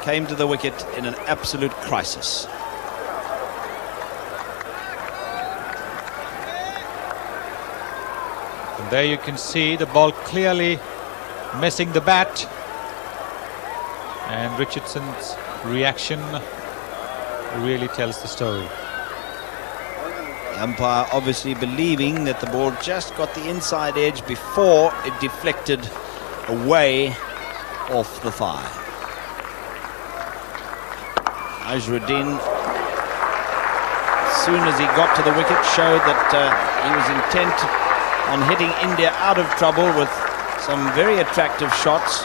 came to the wicket in an absolute crisis. And there you can see the ball clearly missing the bat, and Richardson's reaction really tells the story. The umpire obviously believing that the ball just got the inside edge before it deflected away off the thigh. Azharuddin, as soon as he got to the wicket, showed that he was intent on hitting India out of trouble with some very attractive shots,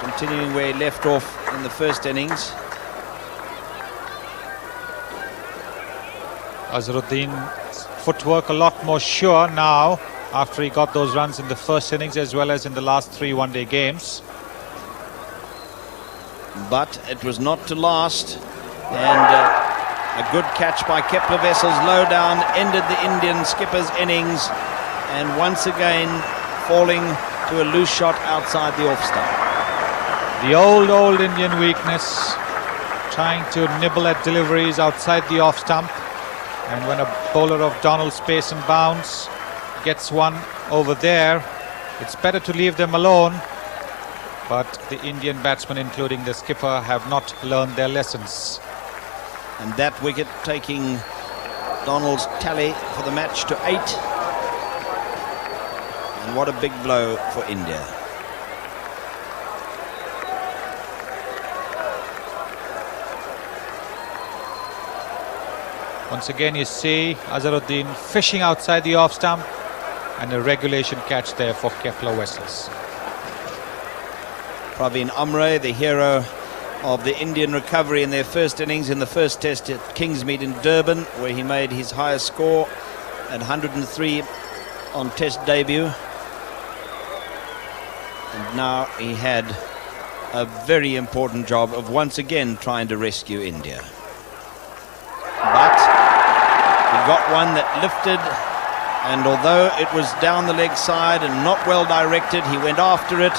continuing where he left off in the first innings. Azharuddin's footwork a lot more sure now after he got those runs in the first innings as well as in the last 3 one-day games. But it was not to last, and a good catch by Kepler Wessels low down ended the Indian skipper's innings, and once again falling to a loose shot outside the off stump. The old Indian weakness, trying to nibble at deliveries outside the off stump, and when a bowler of Donald's pace and bounce gets one over there, it's better to leave them alone. But the Indian batsmen, including the skipper, have not learned their lessons. And that wicket taking Donald's tally for the match to 8. And what a big blow for India. Once again you see Azharuddin fishing outside the off stump, and a regulation catch there for Kepler Wessels. Praveen Amre, the hero of the Indian recovery in their first innings in the first test at Kingsmead in Durban, where he made his highest score at 103 on test debut. And now he had a very important job of once again trying to rescue India. But he got one that lifted, and although it was down the leg side and not well directed, he went after it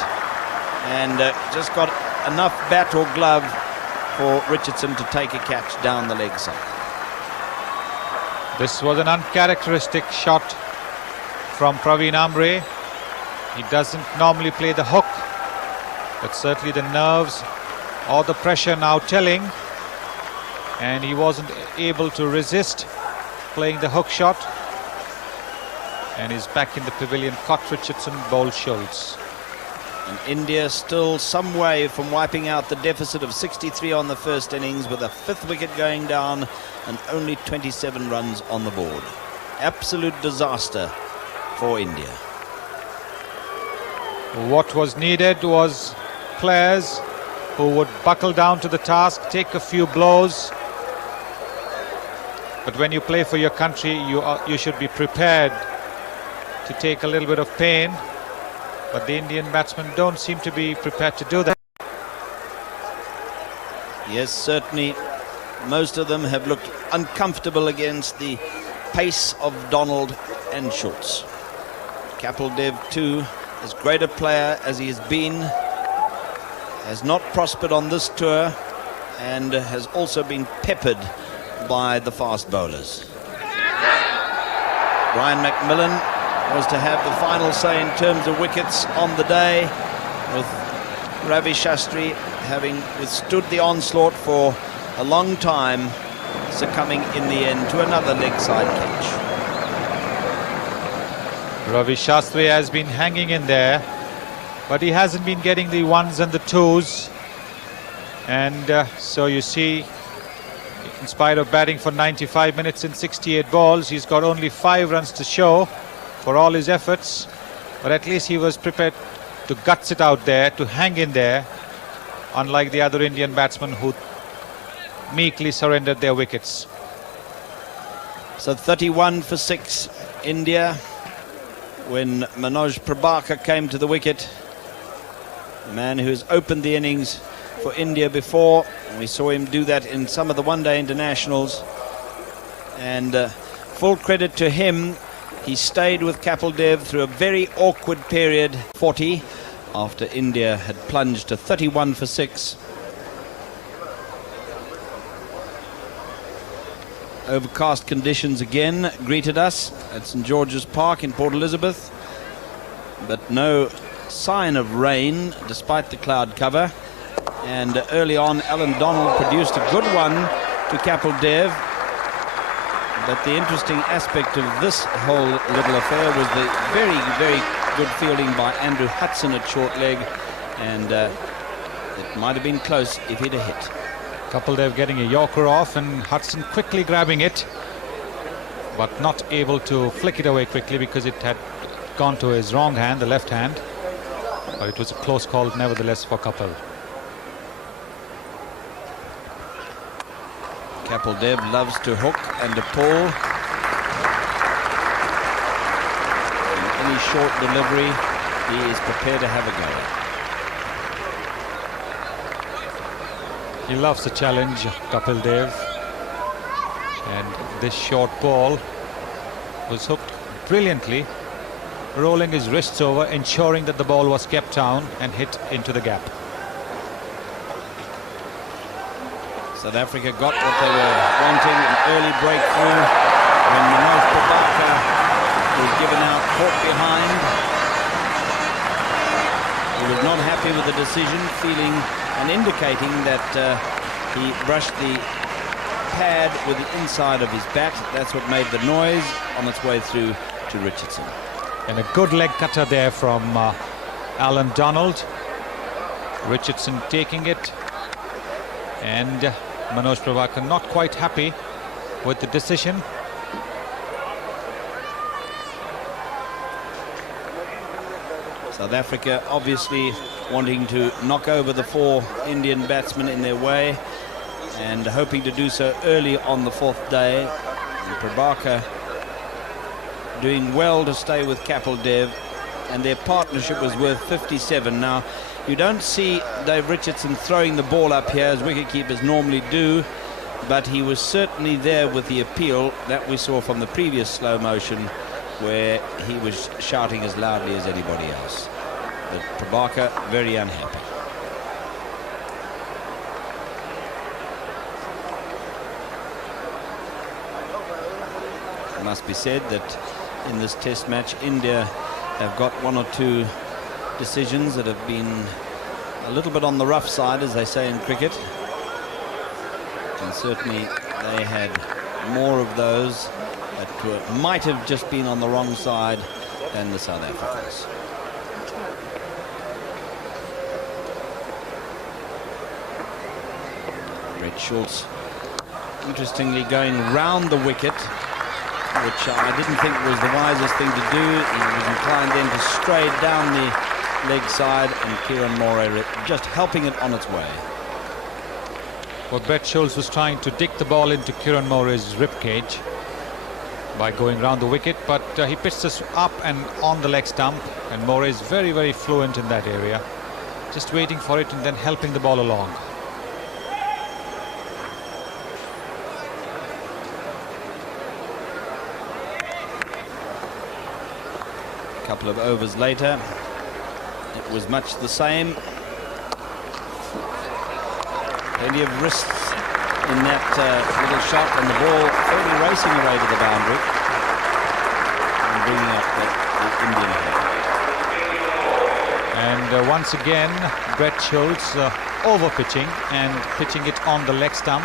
and just got enough bat or glove for Richardson to take a catch down the leg side. This was an uncharacteristic shot from Praveen Amre. He doesn't normally play the hook, but certainly the nerves or the pressure now telling, and he wasn't able to resist playing the hook shot, and he's back in the pavilion. Caught Richardson, bowled Schultz. And India still some way from wiping out the deficit of 63 on the first innings, with a 5th wicket going down and only 27 runs on the board. Absolute disaster for India. What was needed was players who would buckle down to the task, take a few blows. But when you play for your country, you should be prepared to take a little bit of pain. But the Indian batsmen don't seem to be prepared to do that. Yes, certainly most of them have looked uncomfortable against the pace of Donald and Schultz. Kapil Dev too, as great a player as he has been, has not prospered on this tour and has also been peppered by the fast bowlers. Brian McMillan was to have the final say in terms of wickets on the day, with Ravi Shastri having withstood the onslaught for a long time, succumbing in the end to another leg side catch. Ravi Shastri has been hanging in there, but he hasn't been getting the ones and the twos, and so you see, in spite of batting for 95 minutes in 68 balls, he's got only 5 runs to show for all his efforts, but at least he was prepared to guts it out there, to hang in there, unlike the other Indian batsmen who meekly surrendered their wickets. So 31 for 6 India when Manoj Prabhakar came to the wicket, the man who has opened the innings for India before. We saw him do that in some of the one-day internationals, and full credit to him. He stayed with Kapil Dev through a very awkward period, 40, after India had plunged to 31 for 6. Overcast conditions again greeted us at St George's Park in Port Elizabeth, but no sign of rain despite the cloud cover. And early on, Allan Donald produced a good one to Kapil Dev. But the interesting aspect of this whole little affair was the very, very good fielding by Andrew Hudson at short leg, and it might have been close if he'd have hit. Kapil Dev getting a Yorker off, and Hudson quickly grabbing it, but not able to flick it away quickly because it had gone to his wrong hand, the left hand. But it was a close call nevertheless for Kapil. Kapil Dev loves to hook and to pull. In extremely short delivery. He is prepared to have a go. He loves the challenge, Kapil Dev. And this short ball was hooked brilliantly, rolling his wrists over, ensuring that the ball was kept down and hit into the gap. South Africa got what they were wanting, an early breakthrough when Manoj Prabhakar was given out, caught behind. He was not happy with the decision, feeling and indicating that he brushed the pad with the inside of his bat. That's what made the noise on its way through to Richardson. And a good leg cutter there from Allan Donald. Richardson taking it, and Manoj Prabhakar not quite happy with the decision. South Africa obviously wanting to knock over the 4 Indian batsmen in their way and hoping to do so early on the 4th day. And Prabhakar doing well to stay with Kapil Dev, and their partnership was worth 57. Now, you don't see Dave Richardson throwing the ball up here as wicketkeepers normally do, but he was certainly there with the appeal that we saw from the previous slow motion, where he was shouting as loudly as anybody else. But Prabhakar very unhappy. It must be said that in this test match, India have got 1 or 2 decisions that have been a little bit on the rough side, as they say in cricket. And certainly they had more of those that might have just been on the wrong side than the South Africans. Brett Schultz, interestingly, going round the wicket, which I didn't think was the wisest thing to do. He was inclined then to stray down the leg side, and Kieran Moore just helping it on its way. Well, Brett Schultz was trying to dig the ball into Kieran Moore's ribcage by going round the wicket, but he pitched this up and on the leg stump, and Moore is very, very fluent in that area, just waiting for it and then helping the ball along. A couple of overs later, it was much the same. Plenty of wrists in that little shot, and the ball fairly racing away to the boundary and bringing up the Indian head. And once again, Brett Schultz over pitching and pitching it on the leg stump,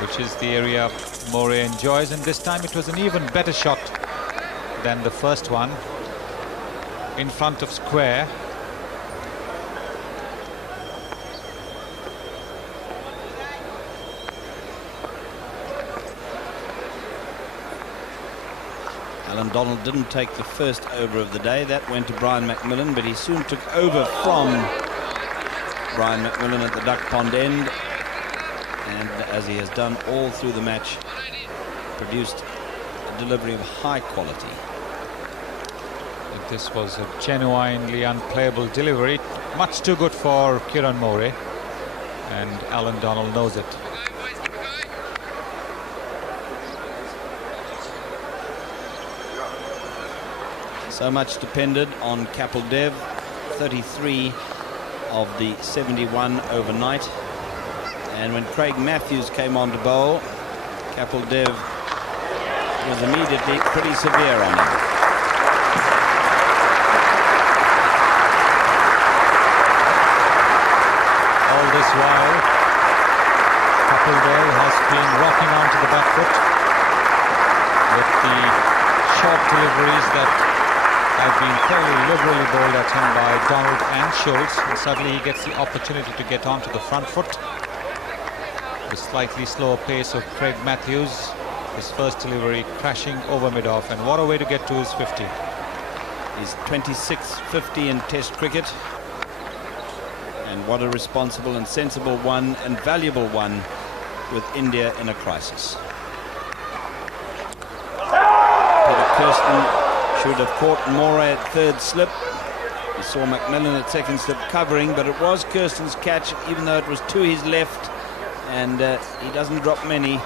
which is the area Moore enjoys, and this time it was an even better shot than the first one, in front of square. Allan Donald didn't take the first over of the day. That went to Brian McMillan, but he soon took over from Brian McMillan at the duck pond end, and as he has done all through the match, produced a delivery of high quality. This was a genuinely unplayable delivery, much too good for Kieran Moore, and Allan Donald knows it. So much depended on Kapil Dev, 33 of the 71 overnight. And when Craig Matthews came on to bowl, Kapil Dev was immediately pretty severe on him. All this while, Kapil Dev has been rocking onto the back foot with the short deliveries that have been fairly liberally bowled at him by Donald and Schultz, and suddenly he gets the opportunity to get onto the front foot. The slightly slower pace of Craig Matthews, his first delivery crashing over mid-off, and what a way to get to his 50. He's 26th 50 in Test cricket, and what a responsible and sensible one and valuable one with India in a crisis. Peter Kirsten should have caught Moray at third slip. We saw McMillan at second slip covering, but it was Kirsten's catch, even though it was to his left, and he doesn't drop many,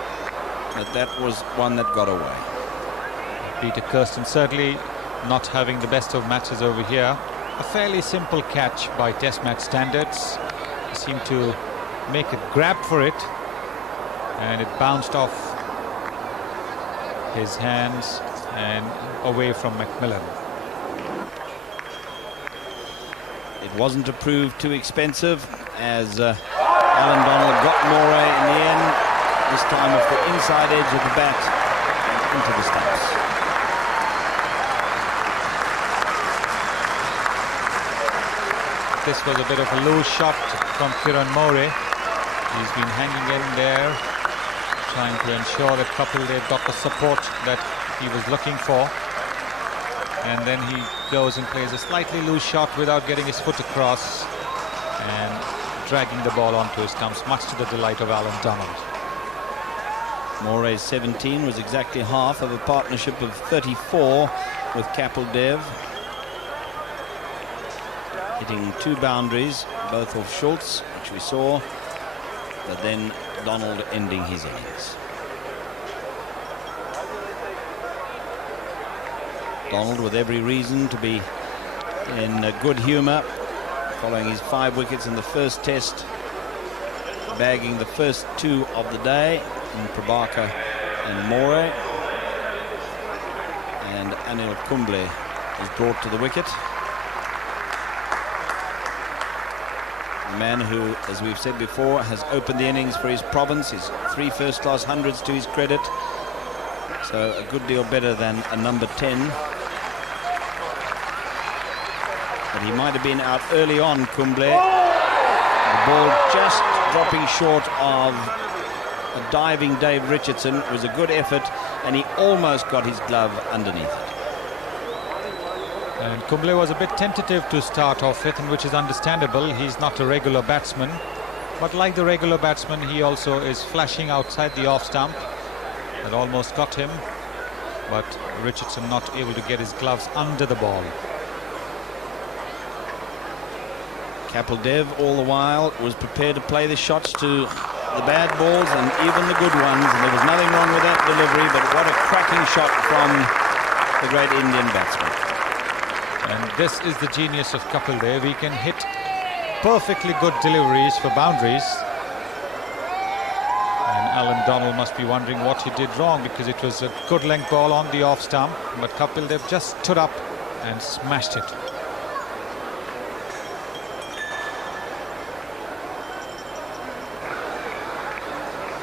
but that was one that got away. Peter Kirsten certainly not having the best of matches over here. A fairly simple catch by Test match standards. He seemed to make a grab for it, and it bounced off his hands and away from McMillan. It wasn't to prove too expensive, as Allan Donald got Moray in the end, this time off the inside edge of the bat into the stumps. This was a bit of a loose shot from Kiran Moray. He's been hanging in there, trying to ensure that Kapil Dev got the support that he was looking for. And then he goes and plays a slightly loose shot without getting his foot across and dragging the ball onto his stumps, much to the delight of Allan Donald. Moray's 17 was exactly half of a partnership of 34 with Kapil Dev. Hitting 2 boundaries, both off Schultz, which we saw, but then Donald ending his innings. Donald with every reason to be in good humour, following his 5 wickets in the first test, bagging the first 2 of the day in Prabhakar and Moray, and Anil Kumble was brought to the wicket. A man who, as we've said before, has opened the innings for his province, his 3 first-class hundreds to his credit, so a good deal better than a number 10. But he might have been out early on, Kumble. The ball just dropping short of a diving Dave Richardson. It was a good effort, and he almost got his glove underneath it. And Kumble was a bit tentative to start off with, and which is understandable. He's not a regular batsman, but like the regular batsman, he also is flashing outside the off stump. That almost got him, but Richardson not able to get his gloves under the ball. Kapil Dev all the while was prepared to play the shots to the bad balls and even the good ones, and there was nothing wrong with that delivery, but what a cracking shot from the great Indian batsman. And this is the genius of Kapil Dev. He can hit perfectly good deliveries for boundaries. And Allan Donald must be wondering what he did wrong, because it was a good length ball on the off stump, but Kapil Dev just stood up and smashed it.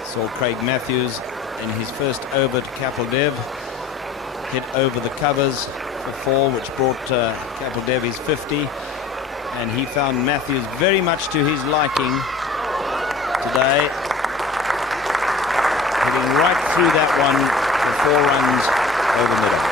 Saw Craig Matthews in his first over to Kapil Dev hit over the covers for 4, which brought Kapil Dev his 50, and he found Matthews very much to his liking today, hitting right through that one for 4 runs over middle.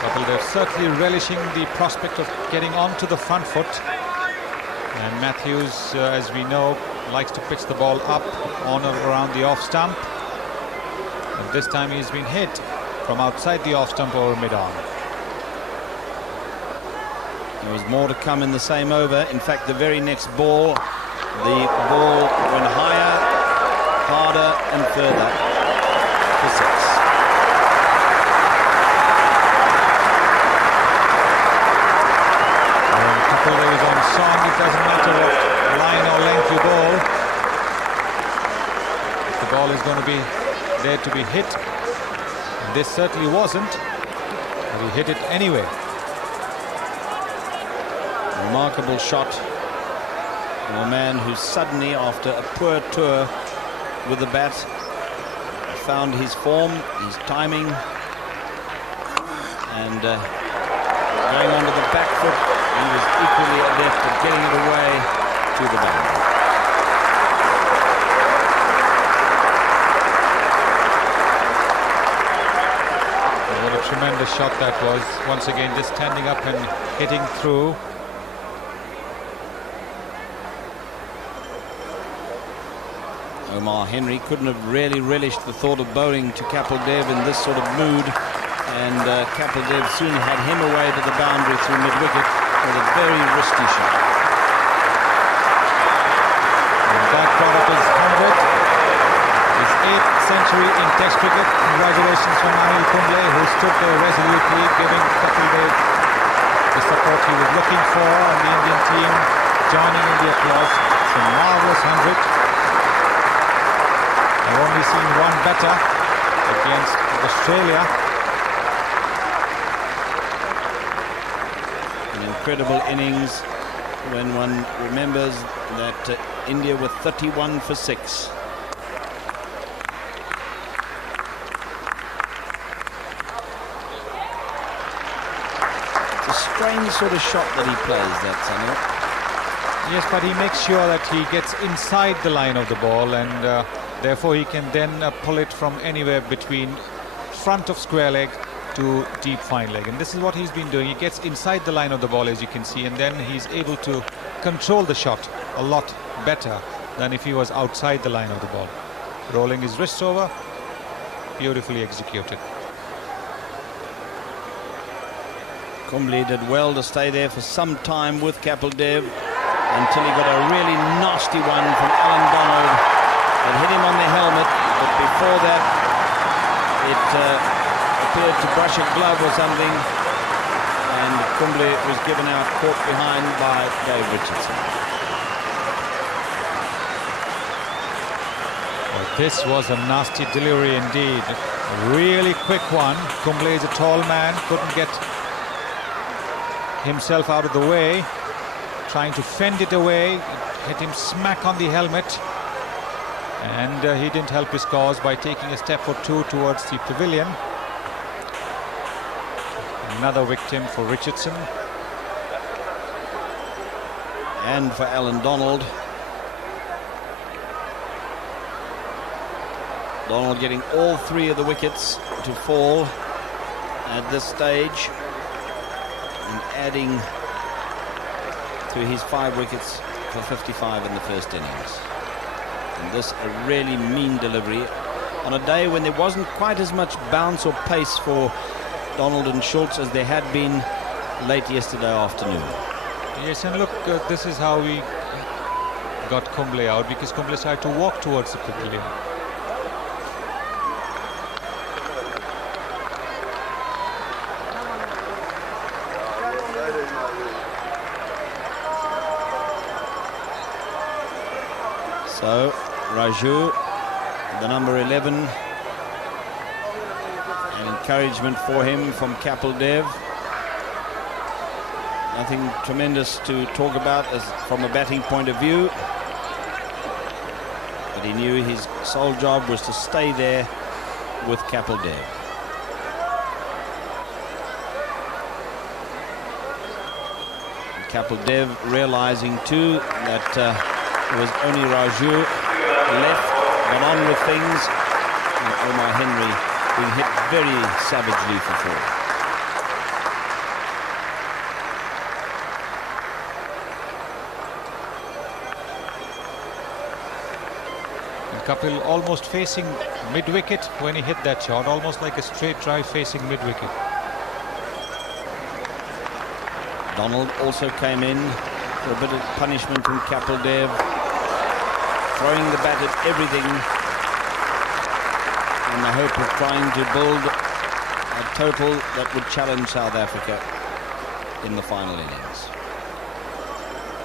Kapil Dev certainly relishing the prospect of getting onto the front foot, and Matthews, as we know, likes to pitch the ball up on or around the off stump, and this time he's been hit from outside the off stump over mid-on. There was more to come in the same over. In fact, the very next ball, the ball went higher, harder and further for 6. When Kapil Dev is on song, it doesn't matter what line or length you bowl. If the ball is going to be there to be hit, and this certainly wasn't, but he hit it anyway. Remarkable shot from a man who suddenly, after a poor tour with the bat, found his form, his timing, and going onto the back foot, he was equally adept at getting it away to the boundary. What a tremendous shot that was. Once again, just standing up and hitting through. Omar Henry couldn't have really relished the thought of bowling to Kapil Dev in this sort of mood, and Kapil Dev soon had him away to the boundary through mid-wicket with a very risky shot. And that brought up his 100, his 8th century in Test cricket. Congratulations from Hansie Cronje, who stood there resolutely, giving Kapil Dev the support he was looking for, and the Indian team joining in the applause. It's a marvellous 100. I've only seen one better against Australia. An incredible innings when one remembers that India were 31 for 6. It's a strange sort of shot that he plays, that Sunil. Yes, but he makes sure that he gets inside the line of the ball, and therefore he can then pull it from anywhere between front of square leg to deep fine leg. And this is what he's been doing. He gets inside the line of the ball, as you can see, and then he's able to control the shot a lot better than if he was outside the line of the ball. Rolling his wrists over, beautifully executed. Kumble did well to stay there for some time with Kapil Dev until he got a really nasty one from Allan Donald. It hit him on the helmet, but before that it appeared to brush a glove or something, and Kumble was given out caught behind by Dave Richardson. Well, this was a nasty delivery indeed. A really quick one. Kumble is a tall man, couldn't get himself out of the way, trying to fend it away. It hit him smack on the helmet, and he didn't help his cause by taking a step or two towards the pavilion. Another victim for Richardson. And for Allan Donald. Donald getting all 3 of the wickets to fall at this stage, and adding to his 5 wickets for 55 in the first innings. And this a really mean delivery on a day when there wasn't quite as much bounce or pace for Donald and Schultz as there had been late yesterday afternoon. Yes, and look, this is how we got Kumble out, because Kumble tried to walk towards the pavilion. So Raju, the number 11, an encouragement for him from Kapil Dev. Nothing tremendous to talk about as from a batting point of view, but he knew his sole job was to stay there with Kapil Dev. Kapil Dev realizing too that there was only Raju left, got on with things, and Omar Henry being hit very savagely for 4. And Kapil almost facing mid-wicket when he hit that shot, almost like a straight drive facing mid-wicket. Donald also came in for a bit of punishment from Kapil Dev, throwing the bat at everything in the hope of trying to build a total that would challenge South Africa in the final innings.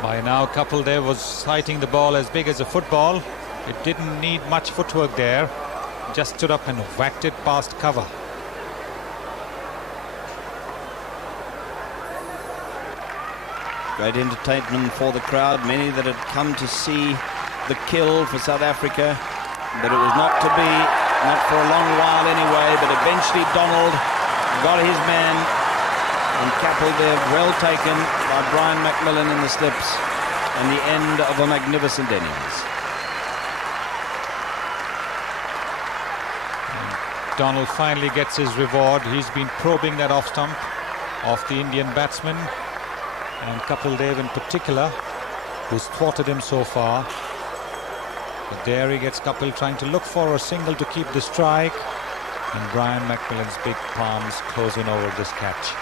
By now Kapil Dev was sighting the ball as big as a football. It didn't need much footwork there, just stood up and whacked it past cover. Great entertainment for the crowd, many that had come to see the kill for South Africa, but it was not to be, not for a long while anyway. But eventually Donald got his man, and Kapil Dev well taken by Brian McMillan in the slips, and the end of a magnificent innings. And Donald finally gets his reward. He's been probing that off stump of the Indian batsman, and Kapil Dev in particular, who's thwarted him so far. But there he gets Kapil trying to look for a single to keep the strike. And Brian McMillan's big palms closing over this catch.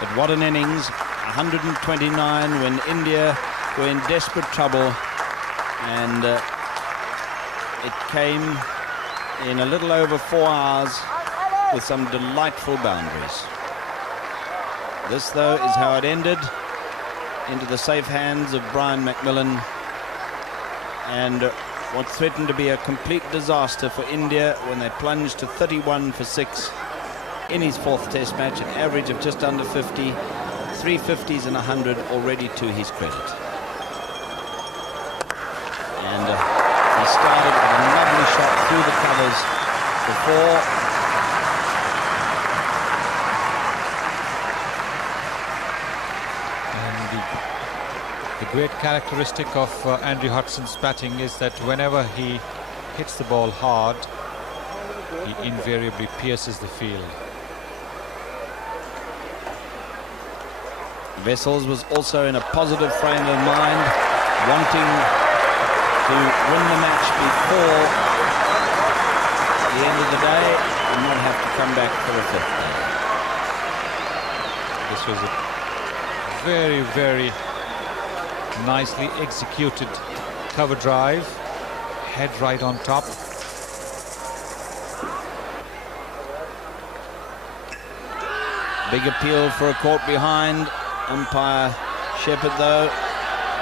But what an innings. 129 when India were in desperate trouble. And it came in a little over 4 hours with some delightful boundaries. This, though, is how it ended, into the safe hands of Brian McMillan, and what threatened to be a complete disaster for India when they plunged to 31 for 6 in his 4th Test match, an average of just under 50, 3 50s and 100 already to his credit. And he started with a lovely shot through the covers before. The great characteristic of Andrew Hudson's batting is that whenever he hits the ball hard, he invariably pierces the field. Wessels was also in a positive frame of mind, wanting to win the match before the end of the day and not have to come back for a 5th day. This was a very, very nicely executed cover drive, head right on top. Big appeal for a caught behind. Umpire Shepherd, though,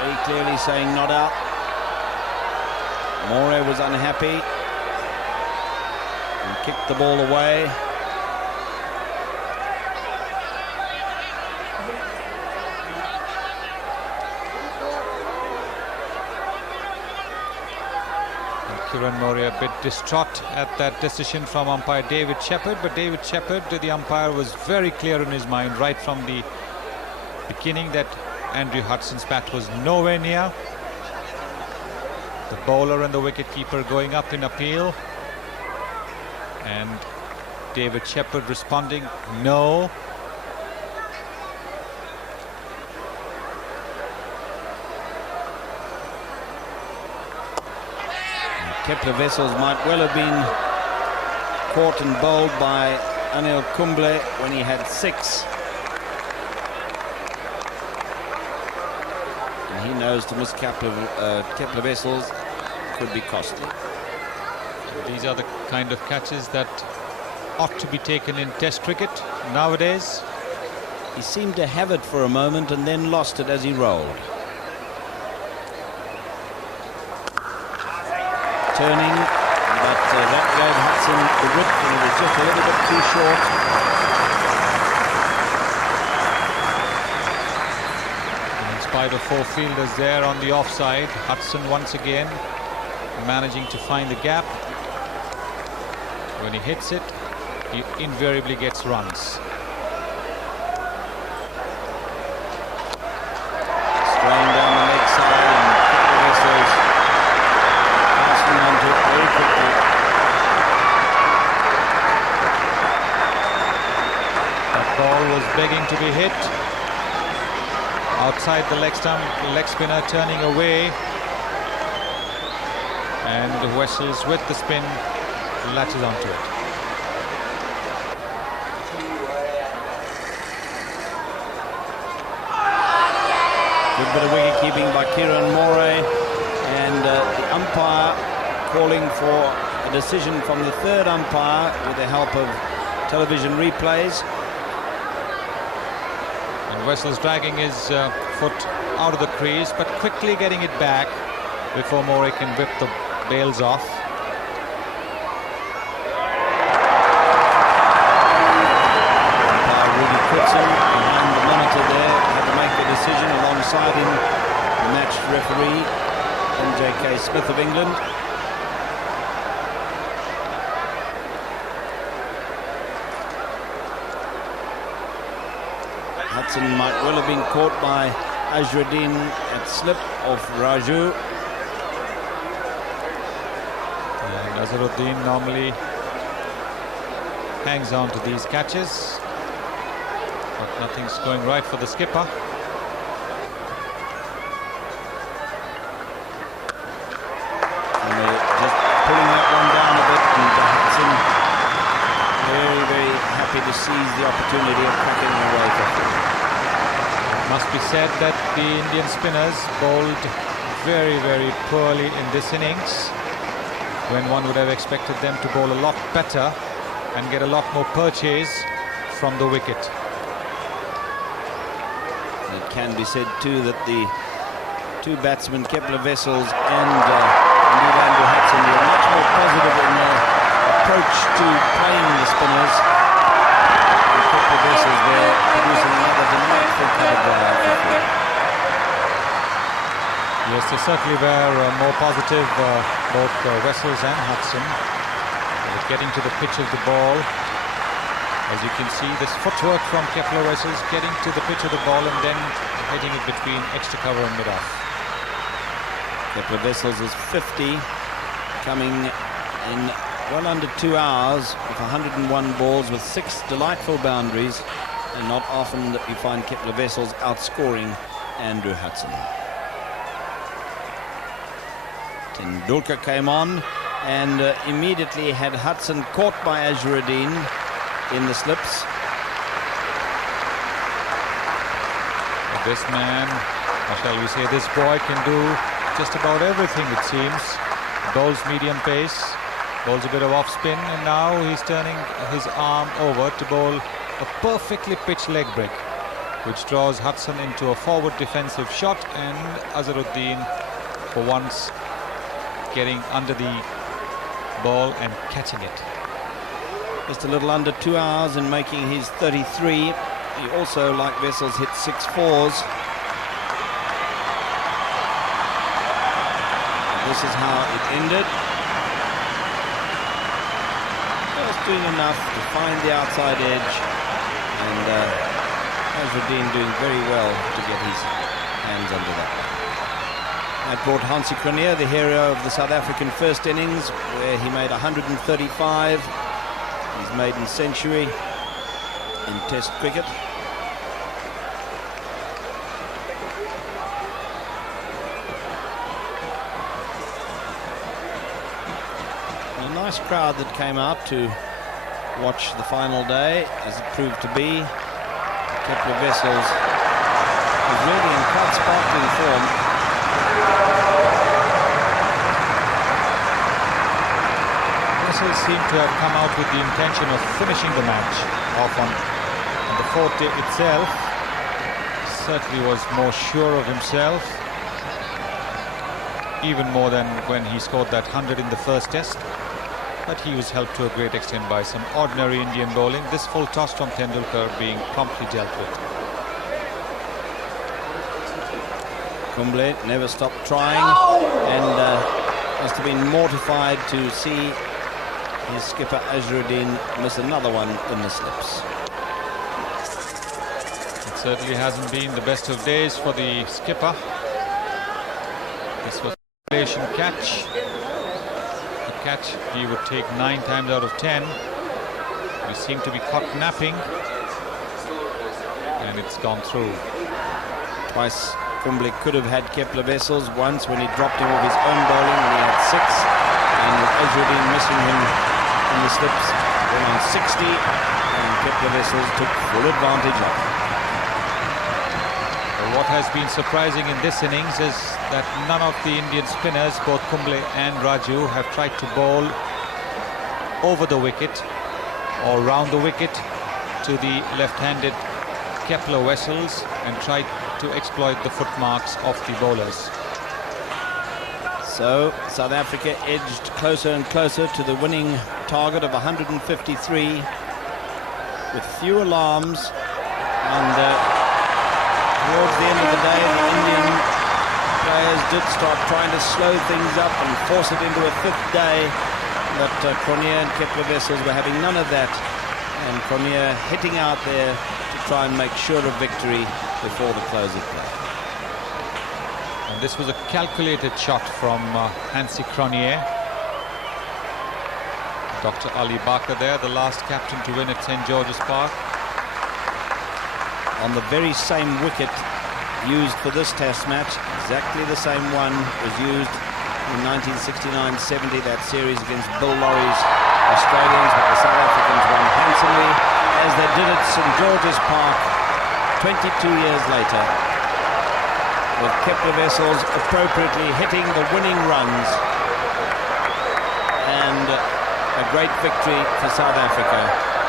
very clearly saying not out. Moore was unhappy and kicked the ball away. Kiran Moore a bit distraught at that decision from umpire David Shepherd, but David Shepherd, the umpire, was very clear in his mind right from the beginning that Andrew Hudson's bat was nowhere near. The bowler and the wicketkeeper going up in appeal, and David Shepherd responding no. Kepler Wessels might well have been caught and bowled by Anil Kumble when he had 6. And he knows to miss Kepler Wessels could be costly. These are the kind of catches that ought to be taken in Test cricket nowadays. He seemed to have it for a moment and then lost it as he rolled. Turning, but that gave Hudson the width, and it was just a little bit too short. And in spite of 4 fielders there on the offside, Hudson once again managing to find the gap. When he hits it, he invariably gets runs. Spraying down the leg side, and Wessels passing onto it very quickly. That ball was begging to be hit. Outside the leg stump, leg spinner turning away. And Wessels with the spin latches onto it. Good bit of wicket keeping by Kiran Moore, and the umpire calling for a decision from the 3rd umpire with the help of television replays. And Wessels dragging his foot out of the crease, but quickly getting it back before Moore can whip the bails off. Behind the monitor there, had to make the decision alongside him, the match referee, J.K. Smith of England. Hudson might well have been caught by Azharuddin at slip off Raju. And Azharuddin normally hangs on to these catches. But nothing's going right for the skipper. happy to seize the opportunity of cracking away for 4. It must be said that the Indian spinners bowled very, very poorly in this innings, when one would have expected them to bowl a lot better and get a lot more purchase from the wicket. It can be said too that the two batsmen, Kapil Dev and indeed Andrew Hudson, were much more positive in their approach to playing the spinners. And Kapil Dev there producing another delightful cover drive. Yes, they certainly were more positive, both Wessels and Hudson, getting to the pitch of the ball. As you can see, this footwork from Kapil Dev getting to the pitch of the ball and then hitting it between extra cover and mid-off. Kapil Dev is 50, coming in well under 2 hours with 101 balls with 6 delightful boundaries, and not often that we find Kapil Dev outscoring Andrew Hudson. Tendulkar came on and immediately had Hudson caught by Azharuddin in the slips. This man, or shall we say this boy, can do just about everything, it seems. Bowls medium pace, bowls a bit of off spin, and now he's turning his arm over to bowl a perfectly pitched leg break, which draws Hudson into a forward defensive shot, and Azharuddin for once getting under the ball and catching it. Just a little under 2 hours in making his 33. He also, like Wessels, hit 6 fours. This is how it ended. Just doing enough to find the outside edge, and Azharuddin doing very well to get his hands under that. That brought Hansie Cronje, the hero of the South African first innings, where he made 135, his maiden century in Test cricket. And a nice crowd that came out to watch the final day, as it proved to be. Kapil Dev was really in quite sparkling form. Wessels seemed to have come out with the intention of finishing the match off on the 4th day itself. Certainly was more sure of himself, even more than when he scored that 100 in the first test. But he was helped to a great extent by some ordinary Indian bowling, this full toss from Tendulkar being promptly dealt with. Kumble never stopped trying, and must have been mortified to see his skipper Azharuddin miss another one in the slips. It certainly hasn't been the best of days for the skipper. This was a regulation catch. A catch he would take 9 times out of 10. He seemed to be caught napping, and it's gone through. Twice Kumble could have had Kapil Dev, once when he dropped him with his own bowling when he had 6, and with Azharuddin missing him in the slips, went on 60, and Kapil Dev took full advantage of it. Well, what has been surprising in this innings is that none of the Indian spinners, both Kumble and Raju, have tried to bowl over the wicket or round the wicket to the left-handed Kapil Dev and tried to exploit the footmarks of the bowlers. So South Africa edged closer and closer to the winning target of 153 with few alarms, and towards the end of the day the Indian players did start trying to slow things up and force it into a 5th day, but Cronje and Kapil Dev were having none of that, and Cronje hitting out there to try and make sure of victory before the close of play. And this was a calculated shot from Hansie Cronje. Dr. Ali Barker there, the last captain to win at St. George's Park. On the very same wicket used for this test match, exactly the same one was used in 1969-70, that series against Bill Laurie's Australians, but the South Africans won handsomely. as they did at St George's Park 22 years later, with Kepler vessels appropriately hitting the winning runs, and a great victory for South Africa.